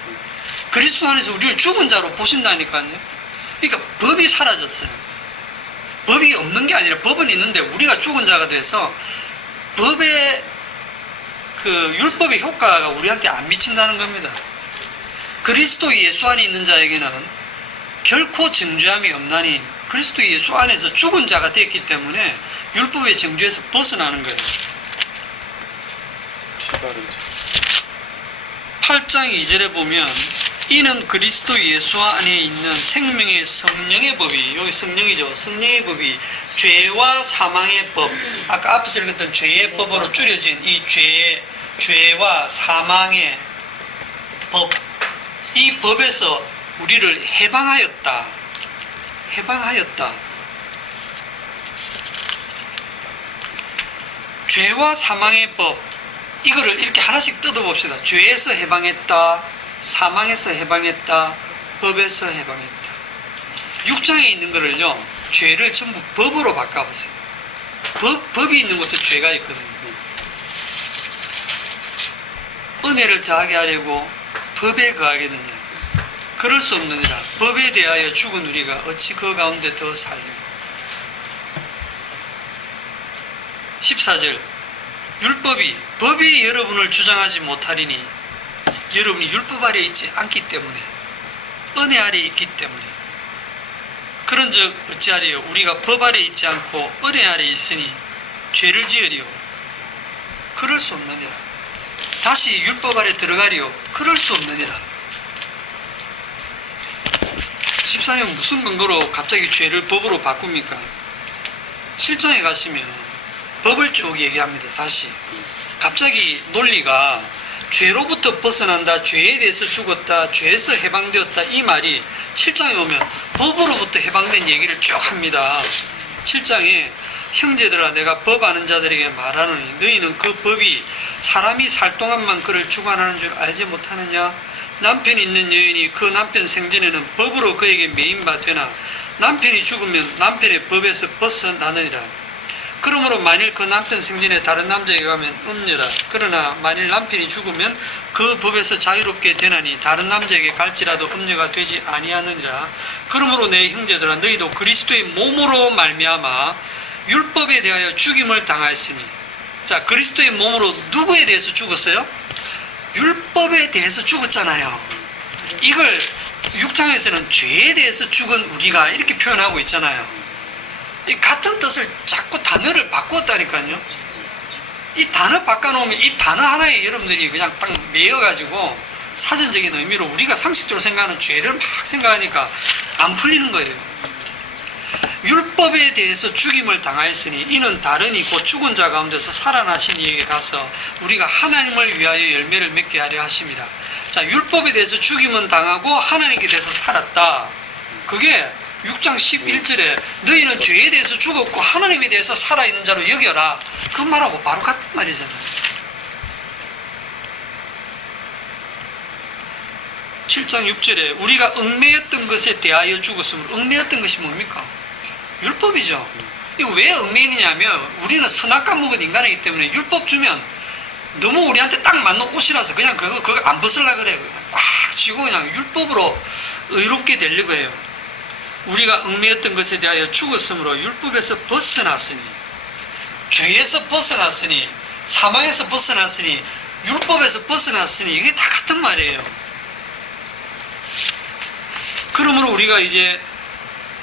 그리스도 안에서 우리를 죽은 자로 보신다니까요. 그러니까 법이 사라졌어요. 법이 없는 게 아니라 법은 있는데 우리가 죽은 자가 돼서 법의 그 율법의 효과가 우리한테 안 미친다는 겁니다. 그리스도 예수 안에 있는 자에게는 결코 정죄함이 없나니 그리스도 예수 안에서 죽은 자가 됐기 때문에 율법의 정죄에서 벗어나는 거예요. 8장 2절에 보면 이는 그리스도 예수 안에 있는 생명의 성령의 법이, 여기 성령이죠. 성령의 법이 죄와 사망의 법, 아까 앞에서 읽었던 죄의 법으로 줄여진 이 죄와 사망의 법, 이 법에서 우리를 해방하였다. 죄와 사망의 법, 이거를 이렇게 하나씩 뜯어봅시다. 죄에서 해방했다, 사망에서 해방했다, 법에서 해방했다. 6장에 있는 거를요, 죄를 전부 법으로 바꿔보세요. 법이 있는 곳에 죄가 있거든요. 은혜를 더하게 하려고 법에 거하겠느냐? 그럴 수 없느니라. 법에 대하여 죽은 우리가 어찌 그 가운데 더 살려? 14절, 법이 여러분을 주장하지 못하리니 여러분이 율법 아래 있지 않기 때문에, 은혜 아래 있기 때문에. 그런즉 어찌하리요? 우리가 법 아래 있지 않고 은혜 아래 있으니 죄를 지으리요? 그럴 수 없느니라. 다시 율법 아래 들어가리요? 그럴 수 없느니라. 14년 무슨 근거로 갑자기 죄를 법으로 바꿉니까? 7장에 가시면 법을 쭉 얘기합니다. 다시 갑자기 논리가 죄로부터 벗어난다, 죄에 대해서 죽었다, 죄에서 해방되었다, 이 말이 7장에 오면 법으로부터 해방된 얘기를 쭉 합니다. 7장에 형제들아, 내가 법 아는 자들에게 말하노니 너희는 그 법이 사람이 살 동안만 그를 주관하는 줄 알지 못하느냐? 남편이 있는 여인이 그 남편 생전에는 법으로 그에게 매인바 되나 남편이 죽으면 남편의 법에서 벗어나느니라. 그러므로 만일 그 남편 생전에 다른 남자에게 가면 음녀라. 그러나 만일 남편이 죽으면 그 법에서 자유롭게 되나니 다른 남자에게 갈지라도 음녀가 되지 아니하느니라. 그러므로 내 형제들아, 너희도 그리스도의 몸으로 말미암아 율법에 대하여 죽임을 당하였으니. 자, 그리스도의 몸으로 누구에 대해서 죽었어요? 율법에 대해서 죽었잖아요. 이걸 6장에서는 죄에 대해서 죽은 우리가 이렇게 표현하고 있잖아요. 이 같은 뜻을 자꾸 단어를 바꾸었다니까요. 이 단어 바꿔놓으면 이 단어 하나에 여러분들이 그냥 딱 매여가지고 사전적인 의미로 우리가 상식적으로 생각하는 죄를 막 생각하니까 안 풀리는 거예요. 율법에 대해서 죽임을 당하였으니 이는 다르니 곧 죽은 자 가운데서 살아나신 이에게 가서 우리가 하나님을 위하여 열매를 맺게 하려 하심이라. 자, 율법에 대해서 죽임은 당하고 하나님께 대해서 살았다. 그게 6장 11절에 너희는 죄에 대해서 죽었고 하나님에 대해서 살아있는 자로 여겨라. 그 말하고 바로 같은 말이잖아요. 7장 6절에 우리가 얽매였던 것에 대하여 죽었으므로, 얽매였던 것이 뭡니까? 율법이죠. 이거 왜 얽매이냐면 우리는 선악과 먹은 인간이기 때문에 율법 주면 너무 우리한테 딱 맞는 옷이라서 그냥 그거 안 벗으려고 그래요. 꽉 쥐고 그냥 율법으로 의롭게 되려고 해요. 우리가 얽매였던 것에 대하여 죽었으므로 율법에서 벗어났으니, 죄에서 벗어났으니, 사망에서 벗어났으니, 율법에서 벗어났으니, 이게 다 같은 말이에요. 그러므로 우리가 이제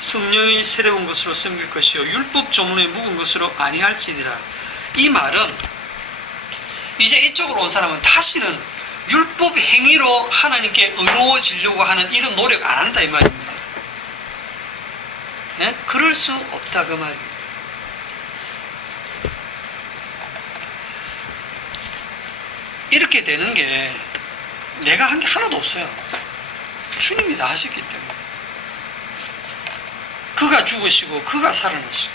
성령이 세례본 것으로 섬길 것이요 율법 조문에 묵은 것으로 아니할지니라. 이 말은 이제 이쪽으로 온 사람은 다시는 율법 행위로 하나님께 의로워지려고 하는 이런 노력 안 한다 이 말입니다. 네? 그럴 수 없다 그 말입니다. 이렇게 되는 게 내가 한 게 하나도 없어요. 주님이 다 하셨기 때문에. 그가 죽으시고 그가 살아나시고,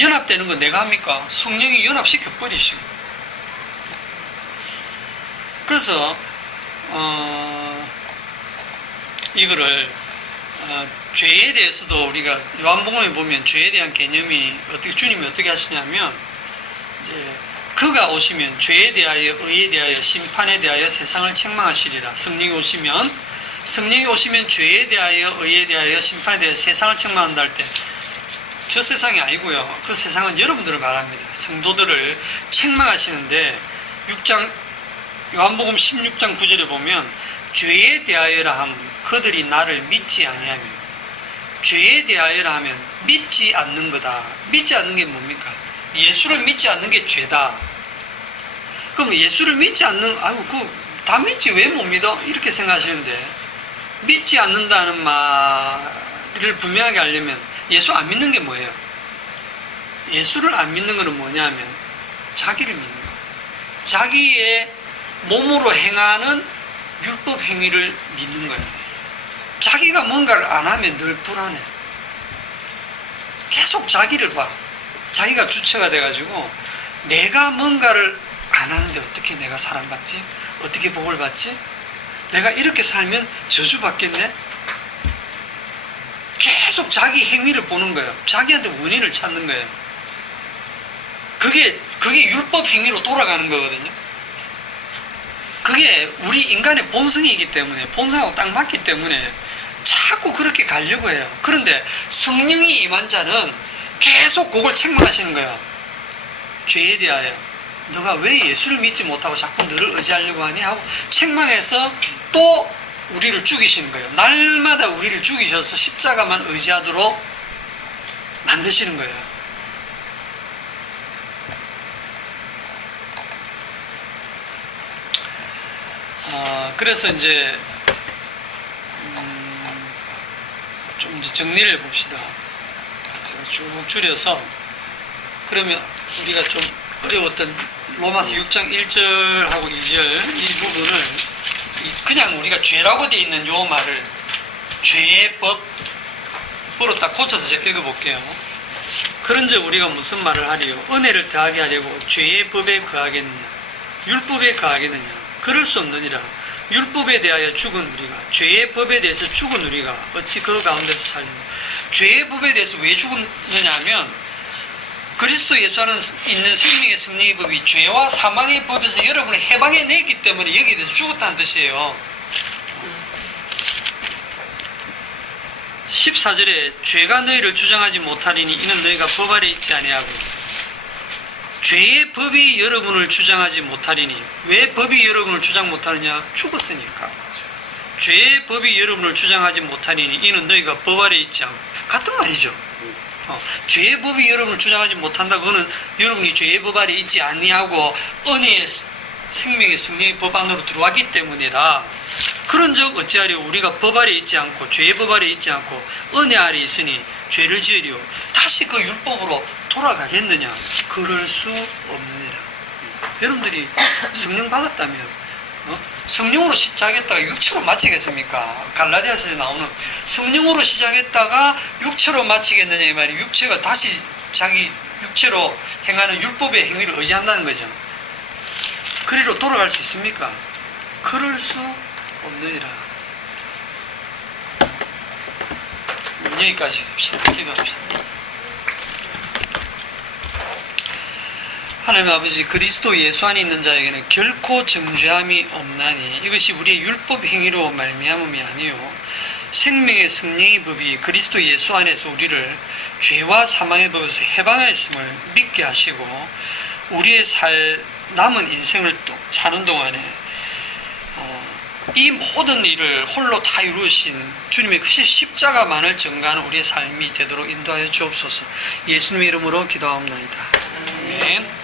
연합되는 건 내가 합니까? 성령이 연합시켜 버리시고. 그래서 이거를 죄에 대해서도 우리가 요한복음에 보면 죄에 대한 개념이 어떻게, 주님이 어떻게 하시냐면 이제 그가 오시면 죄에 대하여, 의에 대하여, 심판에 대하여 세상을 책망하시리라. 성령이 오시면 죄에 대하여, 의에 대하여, 심판에 대하여 세상을 책망한다 할 때 저 세상이 아니고요. 그 세상은 여러분들을 말합니다. 성도들을 책망하시는데 요한복음 16장 9절에 보면 죄에 대하여라 하면 그들이 나를 믿지 아니하며, 죄에 대하여라 하면 믿지 않는 거다. 믿지 않는 게 뭡니까? 예수를 믿지 않는 게 죄다. 그럼 예수를 믿지 않는, 다 믿지 왜 못 믿어? 이렇게 생각하시는데, 믿지 않는다는 말을 분명하게 하려면 예수 안 믿는 게 뭐예요? 예수를 안 믿는 것은 뭐냐면 자기를 믿는 거예요. 자기의 몸으로 행하는 율법 행위를 믿는 거예요. 자기가 뭔가를 안 하면 늘 불안해. 계속 자기를 봐. 자기가 주체가 돼가지고 내가 뭔가를 안 하는데 어떻게 내가 사랑받지? 어떻게 복을 받지? 내가 이렇게 살면 저주받겠네? 계속 자기 행위를 보는 거예요. 자기한테 원인을 찾는 거예요. 그게 율법 행위로 돌아가는 거거든요. 그게 우리 인간의 본성이기 때문에, 본성하고 딱 맞기 때문에 자꾸 그렇게 가려고 해요. 그런데 성령이 임한 자는 계속 그걸 책망하시는 거예요. 죄에 대하여 너가 왜 예수를 믿지 못하고 자꾸 너를 의지하려고 하니? 하고 책망해서 또 우리를 죽이시는 거예요. 날마다 우리를 죽이셔서 십자가만 의지하도록 만드시는 거예요. 그래서 이제 좀 이제 정리를 해봅시다. 제가 쭉 줄여서, 그러면 우리가 좀 어려웠던 로마서 6장 1절하고 2절 이 부분을 그냥 우리가 죄라고 되어 있는 요 말을 죄의 법으로 딱 고쳐서 제가 읽어볼게요. 그런즉 우리가 무슨 말을 하리요? 은혜를 더하게 하려고 죄의 법에 거하겠느냐? 율법에 거하겠느냐? 그럴 수 없느니라. 율법에 대하여 죽은 우리가, 죄의 법에 대해서 죽은 우리가 어찌 그 가운데서 살리냐? 죄의 법에 대해서 왜 죽었느냐 하면 그리스도 예수 안에 있는 생명의 승리의 법이 죄와 사망의 법에서 여러분을 해방해냈기 때문에 여기에 대해서 죽었다는 뜻이에요. 14절에 죄가 너희를 주장하지 못하리니 이는 너희가 법 아래 있지 아니하고, 죄의 법이 여러분을 주장하지 못하리니, 왜 법이 여러분을 주장 못하느냐? 죽었으니까. 죄의 법이 여러분을 주장하지 못하리니 이는 너희가 법 아래 있지 않고, 같은 말이죠. 죄의 법이 여러분을 주장하지 못한다. 그거는 여러분이 죄의 법 아래 있지 아니하고 은혜의 생명의 승리의 법 안으로 들어왔기 때문이다. 그런즉 어찌하리요? 우리가 법 아래 있지 않고 죄의 법 아래 있지 않고 은혜 아래 있으니 죄를 지으리요? 다시 그 율법으로 돌아가겠느냐? 그럴 수 없느니라. 여러분들이 성령 받았다면 성령으로 시작했다가 육체로 마치겠습니까? 갈라디아서에 나오는 성령으로 시작했다가 육체로 마치겠느냐 이 말이, 육체가 다시 자기 육체로 행하는 율법의 행위를 의지한다는 거죠. 그리로 돌아갈 수 있습니까? 그럴 수 없느니라. 여기까지 합시다. 기도합시다. 하나님 아버지, 그리스도 예수 안에 있는 자에게는 결코 정죄함이 없나니 이것이 우리의 율법 행위로 말미암음이 아니요 생명의 성령의 법이 그리스도 예수 안에서 우리를 죄와 사망의 법에서 해방하였음을 믿게 하시고 우리의 남은 인생을 또 사는 동안에 이 모든 일을 홀로 다 이루신 주님의 그 십자가만을 증거하는 우리의 삶이 되도록 인도하여 주옵소서. 예수님의 이름으로 기도하옵나이다. 아멘.